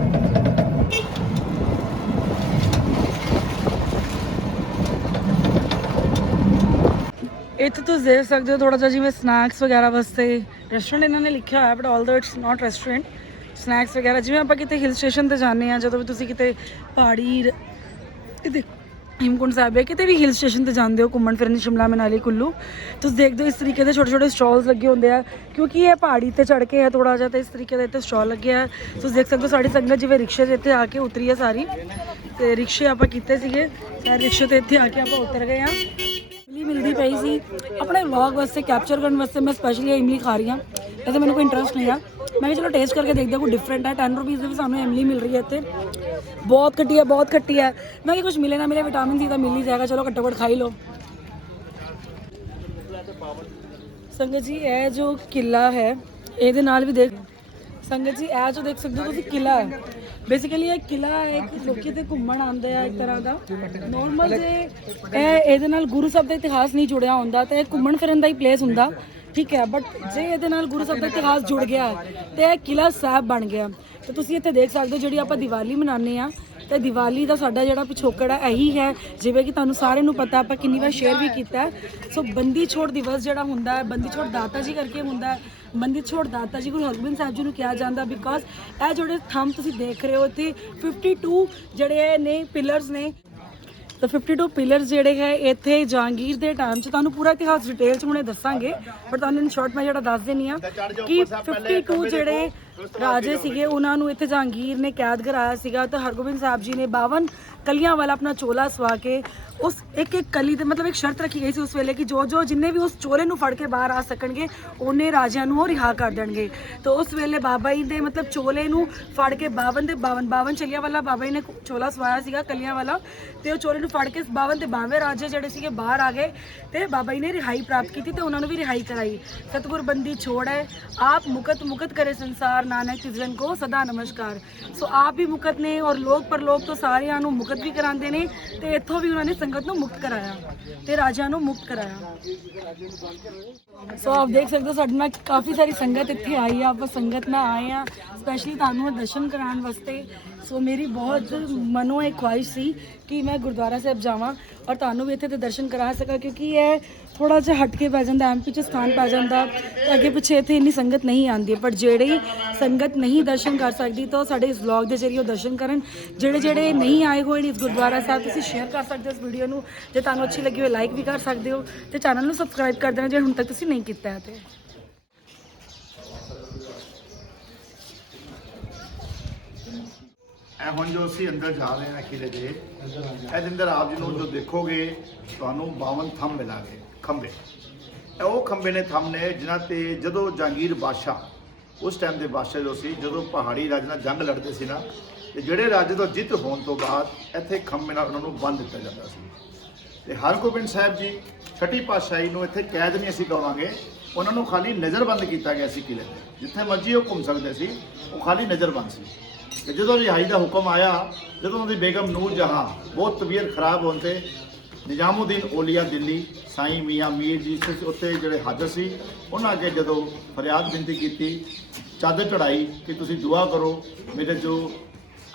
ਇੱਥੇ ਤੁਸੀਂ ਦੇਖ ਸਕਦੇ ਹੋ ਥੋੜਾ ਜਿਹਾ ਜਿਵੇਂ ਸਨੈਕਸ ਵਗੈਰਾ ਵਾਸਤੇ ਰੈਸਟੋਰੈਂਟ ਇਹਨਾਂ ਨੇ ਲਿਖਿਆ ਹੋਇਆ but although it's not restaurant. Snacks ਵਗੈਰਾ ਜਿਵੇਂ ਆਪਾਂ ਕਿਤੇ ਹਿਲ ਸਟੇਸ਼ਨ ਤੇ ਜਾਂਦੇ ਆ, ਜਦੋਂ ਵੀ ਤੁਸੀਂ ਕਿਤੇ ਪਹਾੜੀ ਕਿਤੇ ਹੇਮਕੁੰਟ ਸਾਹਿਬ ਹੈ ਕਿਤੇ ਵੀ ਹਿਲ ਸਟੇਸ਼ਨ ਤੇ ਜਾਂਦੇ ਹੋ ਘੁੰਮਣ ਫਿਰਨ, ਸ਼ਿਮਲਾ ਮਨਾਲੀ ਕੁੱਲੂ, ਤੁਸੀਂ ਦੇਖਦੇ ਹੋ ਇਸ ਤਰੀਕੇ ਦੇ ਛੋਟੇ ਛੋਟੇ ਸਟਾਲਸ ਲੱਗੇ ਹੁੰਦੇ ਆ ਕਿਉਂਕਿ ਇਹ ਪਹਾੜੀ ਤੇ ਚੜ੍ਹ ਕੇ ਹੈ ਥੋੜਾ ਜਿਹਾ, ਤੇ ਇਸ ਤਰੀਕੇ ਦਾ ਇੱਥੇ ਸਟਾਲ ਲੱਗਿਆ ਹੈ। ਤੁਸੀਂ ਦੇਖ ਸਕਦੇ ਹੋ ਸਾਡੀ ਸੰਗਤ ਜਿਵੇਂ ਰਿਕਸ਼ੇ 'ਚ ਇੱਥੇ ਆ ਕੇ ਉਤਰੀ ਹੈ ਸਾਰੀ, ਤੇ ਰਿਕਸ਼ੇ ਆਪਾਂ ਕੀਤੇ ਸੀਗੇ ਸਾਰੇ ਰਿਕਸ਼ੇ ਤੇ ਇੱਥੇ ਆ ਕੇ ਆਪਾਂ ਉਤਰ ਗਏ ਹਾਂ। ਇਮਲੀ ਮਿਲਦੀ ਪਈ ਸੀ ਆਪਣੇ ਵਲੌਗ ਵਾਸਤੇ ਕੈਪਚਰ ਕਰਨ ਵਾਸਤੇ, ਮੈਂ ਸਪੈਸ਼ਲੀ ਇਮਲੀ ਖਾ ਰਹੀ ਹਾਂ। ਵੈਸੇ ਮੈਨੂੰ ਕੋਈ ਇੰਟਰਸਟ ਨਹੀਂ ਆ, ਮੈਂ ਕਿਹਾ ਚਲੋ ਟੇਸਟ ਕਰਕੇ ਦੇਖਦੇ ਕੋਈ ਡਿਫਰੈਂਟ ਹੈ। 10 ਰੁਪੀज़ ਦੇ ਵੀ ਸਾਨੂੰ ਇਮਲੀ ਮਿਲ ਰਹੀ ਹੈ ਇੱਥੇ, ਬਹੁਤ ਖੱਟੀ ਹੈ ਬਹੁਤ ਖੱਟੀ ਹੈ। ਮੈਂ ਕਿ ਕੁਝ ਮਿਲੇ ਨਾ ਮਿਲੇ ਵਿਟਾਮਿਨ ਸੀ ਤਾਂ ਮਿਲ ਹੀ ਜਾਏਗਾ, ਚਲੋ ਘੱਟੋ ਘੱਟ ਖਾ ਹੀ ਲਓ। ਸੰਗਤ ਜੀ ਇਹ ਜੋ ਕਿਲਾ ਹੈ ਇਹਦੇ ਨਾਲ ਵੀ ਦੇਖ ਸੰਗਤ ਜੀ ਇਹ ਜੋ ਦੇਖ ਸਕਦੇ ਹੋ ਤੁਸੀਂ ਕਿਲਾ ਹੈ, ਬੇਸਿਕਲੀ ਇਹ ਕਿਲਾ ਇੱਕ ਲੋਕੀ ਤੇ ਘੁੰਮਣ ਆਉਂਦੇ ਆ ਇੱਕ ਤਰ੍ਹਾਂ ਦਾ ਨੋਰਮਲ ਜੇ ਇਹਦੇ ਨਾਲ ਗੁਰੂ ਸਾਹਿਬ ਦਾ ਇਤਿਹਾਸ ਨਹੀਂ ਜੁੜਿਆ ਹੁੰਦਾ ਤੇ ਇਹ ਘੁੰਮਣ ਫਿਰਨ ਦਾ ਹੀ ਪਲੇਸ ਹੁੰਦਾ, ਠੀਕ ਹੈ। ਬਟ ਜੇ ਇਹਦੇ ਨਾਲ ਗੁਰੂ ਸਾਹਿਬ ਦਾ ਇਤਿਹਾਸ ਜੁੜ ਗਿਆ ਤੇ ਇਹ ਕਿਲਾ ਸਾਹਿਬ ਬਣ ਗਿਆ। ਤੇ ਤੁਸੀਂ ਇੱਥੇ ਦੇਖ ਸਕਦੇ ਹੋ ਜਿਹੜੀ ਆਪਾਂ ਦੀਵਾਲੀ ਮਨਾਉਂਦੇ ਆ ਤੇ ਦੀਵਾਲੀ ਦਾ ਸਾਡਾ ਜਿਹੜਾ ਪਿਛੋਕੜ ਹੈ ਇਹੀ ਹੈ, ਜਿਵੇਂ ਕਿ ਤੁਹਾਨੂੰ ਸਾਰਿਆਂ ਨੂੰ ਪਤਾ ਆਪਾਂ ਕਿੰਨੀ ਵਾਰ ਸ਼ੇਅਰ ਵੀ ਕੀਤਾ। ਸੋ ਬੰਦੀ ਛੋੜ ਦਿਵਸ ਜਿਹੜਾ ਹੁੰਦਾ ਹੈ, ਬੰਦੀ ਛੋੜ ਦਾਤਾ ਜੀ ਕਰਕੇ ਹੁੰਦਾ ਹੈ। ਬੰਦੀ ਛੋੜ ਦਾਤਾ ਜੀ ਗੁਰੂ ਹਰਗੋਬਿੰਦ ਸਾਹਿਬ ਜੀ ਨੂੰ ਕਿਹਾ ਜਾਂਦਾ ਬਿਕੋਜ਼ ਇਹ ਜਿਹੜੇ ਥੰਮ ਤੁਸੀਂ ਦੇਖ ਰਹੇ ਹੋ ਇੱਥੇ 52 ਜਿਹੜੇ ਨੇ ਪਿਲਰਸ ਨੇ, ਤਾਂ 52 ਪਿਲਰਸ ਜਿਹੜੇ ਹੈ ਇੱਥੇ ਜਹਾਂਗੀਰ ਦੇ ਟਾਈਮ 'ਚ ਤੁਹਾਨੂੰ ਪੂਰਾ ਇਤਿਹਾਸ ਡਿਟੇਲ 'ਚ ਹੁਣੇ ਦੱਸਾਂਗੇ, ਪਰ ਤੁਹਾਨੂੰ ਇਨ ਸ਼ਾਰਟ ਮੈਂ ਜਿਹੜਾ ਦੱਸ ਦਿੰਦੀ ਹਾਂ ਕਿ 52 ਜਿਹੜੇ ਰਾਜੇ ਸੀਗੇ ਉਹਨਾਂ ਨੂੰ ਇੱਥੇ ਜਹਾਂਗੀਰ ਨੇ ਕੈਦ ਕਰਾਇਆ ਸੀਗਾ। ਤਾਂ ਹਰਗੋਬਿੰਦ ਸਾਹਿਬ ਜੀ ਨੇ 52 ਕਲੀਆਂ ਵਾਲਾ ਆਪਣਾ ਚੋਲਾ ਸਵਾ ਕੇ ਉਸ ਇੱਕ ਇੱਕ ਕਲੀ ਤੇ ਮਤਲਬ ਇੱਕ ਸ਼ਰਤ ਰੱਖੀ ਗਈ ਸੀ ਉਸ ਵੇਲੇ ਕਿ ਜੋ ਜਿੰਨੇ ਵੀ ਉਸ ਚੋਲੇ ਨੂੰ ਫੜ ਕੇ ਬਾਹਰ ਆ ਸਕਣਗੇ ਉਹਨੇ ਰਾਜਿਆਂ ਨੂੰ ਉਹ ਰਿਹਾ ਕਰ ਦੇਣਗੇ। ਤਾਂ ਉਸ ਵੇਲੇ ਬਾਬਾ ਜੀ ਦੇ ਮਤਲਬ ਚੋਲੇ ਨੂੰ ਫੜ ਕੇ 52 ਦੇ 52 ਚਲੀਆਂ ਵਾਲਾ ਬਾਬਾ ਜੀ ਨੇ ਚੋਲਾ ਸਵਾਇਆ ਸੀਗਾ ਕਲੀਆਂ ਵਾਲਾ, ਤੇ ਉਹ ਚੋਲੇ ਨੂੰ ਫੜ ਕੇ 52 ਦੇ 52 ਰਾਜੇ ਜਿਹੜੇ ਸੀਗੇ ਬਾਹਰ ਆ ਗਏ ਤੇ ਬਾਬਾ ਜੀ ਨੇ ਰਿਹਾਈ ਪ੍ਰਾਪਤ ਕੀਤੀ ਤੇ ਉਹਨਾਂ ਨੂੰ ਵੀ ਰਿਹਾਈ ਕਰਾਈ। ਸਤਿਗੁਰ ਬੰਦੀ ਛੋੜ ਹੈ ਆਪ ਮੁਕਤ ਕਰੇ ਸੰਸਾਰ, ਨਾਨਕ ਤਿਸਰਨ ਕੋ ਸਦਾ ਨਮਸਕਾਰ। ਸੋ ਆਪ ਵੀ ਮੁਕਤ ਨੇ ਔਰ ਲੋਕ ਪਰਲੋਕ ਤੋਂ ਸਾਰਿਆਂ ਨੂੰ ਮੁਕਤ ਵੀ ਕਰਾਉਂਦੇ ਨੇ ਤੇ ਇੱਥੋਂ ਵੀ ਉਹਨਾਂ ਨੇ ਸੰਗਤ ਨੂੰ ਮੁਕਤ ਕਰਾਇਆ ਤੇ ਰਾਜਿਆਂ ਨੂੰ ਮੁਕਤ ਕਰਾਇਆ। ਸੋ ਆਪ ਦੇਖ ਸਕਦੇ ਹੋ ਸਾਡੇ ਨਾਲ ਕਾਫੀ ਸਾਰੀ ਸੰਗਤ ਇੱਥੇ ਆਈ ਆ, ਆਪਾਂ ਸੰਗਤ ਨਾਲ ਆਏ ਆ ਸਪੈਸ਼ਲੀ ਤੁਹਾਨੂੰ ਦਰਸ਼ਨ ਕਰਾਉਣ ਵਾਸਤੇ। ਸੋ ਮੇਰੀ ਬਹੁਤ ਮਨੋਂ ਇੱਕ ਖੁਆਇਸ਼ ਸੀ ਕਿ ਮੈਂ ਗੁਰਦੁਆਰਾ ਸਾਹਿਬ ਜਾਵਾਂ ਔਰ ਤੁਹਾਨੂੰ ਵੀ ਇੱਥੇ ਤੇ ਦਰਸ਼ਨ ਕਰਾ ਸਕਾਂ, ਕਿਉਂਕਿ ਇਹ ਥੋੜਾ ਜਿਹਾ ਹਟ ਕੇ ਪੈ ਜਾਂਦਾ, ਐਮਪੀ 'ਚ ਸਥਾਨ ਪੈ ਜਾਂਦਾ ਤੇ ਅੱਗੇ ਪਿੱਛੇ ਇੱਥੇ ਇੰਨੀ ਸੰਗਤ ਨਹੀਂ ਆਉਂਦੀ। ਪਰ ਜਿਹੜੀ ਸੰਗਤ ਨਹੀਂ ਦਰਸ਼ਨ ਕਰ ਸਕਦੀ ਤਾਂ ਸਾਡੇ ਇਸ ਵਲੌਗ ਦੇ ਜ਼ਰੀਏ ਉਹ ਦਰਸ਼ਨ ਕਰਨ। ਜਿਹੜੇ ਨਹੀਂ ਆਏ ਹੋਏ ਨੇ ਇਸ ਗੁਰਦੁਆਰਾ ਸਾਹਿਬ, ਤੁਸੀਂ ਸ਼ੇਅਰ ਕਰ ਸਕਦੇ ਹੋ ਇਸ ਵੀਡੀਓ ਨੂੰ, ਜੇ ਤੁਹਾਨੂੰ ਅੱਛੀ ਲੱਗੀ ਹੋਵੇ ਲਾਈਕ ਵੀ ਕਰ ਸਕਦੇ ਹੋ ਤੇ ਚੈਨਲ ਨੂੰ ਸਬਸਕ੍ਰਾਈਬ ਕਰ ਦੇਣਾ ਜੇ ਹੁਣ ਤੱਕ ਤੁਸੀਂ ਨਹੀਂ ਕੀਤਾ ਹੈ। ਤੇ ਹੁਣ ਜੋ ਅਸੀਂ ਅੰਦਰ ਜਾ ਰਹੇ ਹਾਂ ਕਿਲੇ ਦੇ, ਇਹਦੇ ਅੰਦਰ ਆਪ ਜੀ ਨੂੰ ਜੋ ਦੇਖੋਗੇ ਤੁਹਾਨੂੰ 52 ਥੰਮ ਮਿਲਾਂਗੇ ਖੰਭੇ। ਇਹ ਉਹ ਖੰਭੇ ਨੇ ਥੰਮ ਨੇ ਜਿਨ੍ਹਾਂ ਤੇ ਜਦੋਂ ਜਹਾਂਗੀਰ ਬਾਦਸ਼ਾਹ ਉਸ ਟਾਈਮ ਦੇ ਬਾਦਸ਼ਾਹ ਜੋ ਸੀ, ਜਦੋਂ ਪਹਾੜੀ ਰਾਜ ਨਾਲ ਜੰਗ ਲੜਦੇ ਸੀ ਨਾ, ਤੇ ਜਿਹੜੇ ਰਾਜੇ ਤੋਂ ਜਿੱਤ ਹੋਣ ਤੋਂ ਬਾਅਦ ਇੱਥੇ ਖੰਭੇ ਨਾਲ ਉਹਨਾਂ ਨੂੰ ਬੰਨ੍ਹ ਦਿੱਤਾ ਜਾਂਦਾ ਸੀ। ਤੇ ਹਰਗੋਬਿੰਦ ਸਾਹਿਬ ਜੀ ਛਠੀ ਪਾਤਸ਼ਾਹੀ ਨੂੰ ਇੱਥੇ ਕੈਦ ਨਹੀਂ ਅਸੀਂ ਕਹਾਂਗੇ, ਉਹਨਾਂ ਨੂੰ ਖਾਲੀ ਨਜ਼ਰਬੰਦ ਕੀਤਾ ਗਿਆ ਸੀ ਕਿਲੇ ਤੇ, ਜਿੱਥੇ ਮਰਜ਼ੀ ਉਹ ਘੁੰਮ ਸਕਦੇ ਸੀ, ਉਹ ਖਾਲੀ ਨਜ਼ਰਬੰਦ ਸੀ। ਤੇ ਜਦੋਂ ਰਿਹਾਈ ਦਾ ਹੁਕਮ ਆਇਆ, ਜਦੋਂ ਉਹਦੀ ਬੇਗਮ ਨੂਰ ਜਹਾਂ ਬਹੁਤ ਤਬੀਅਤ ਖਰਾਬ ਹੋਣ ਤੇ ਨਿਜ਼ਾਮੁਦੀਨ ਔਲੀਆ ਦਿੱਲੀ ਸਾਈਂ ਮੀਆਂ ਮੀਰ ਜੀ ਉੱਥੇ ਜਿਹੜੇ ਹਾਜ਼ਰ ਸੀ, ਉਹਨਾਂ ਅੱਗੇ ਜਦੋਂ ਫਰਿਆਦ ਬੇਨਤੀ ਕੀਤੀ, ਚਾਦਰ ਚੜਾਈ ਕਿ ਤੁਸੀਂ ਦੁਆ ਕਰੋ, ਮੇਰੇ ਜੋ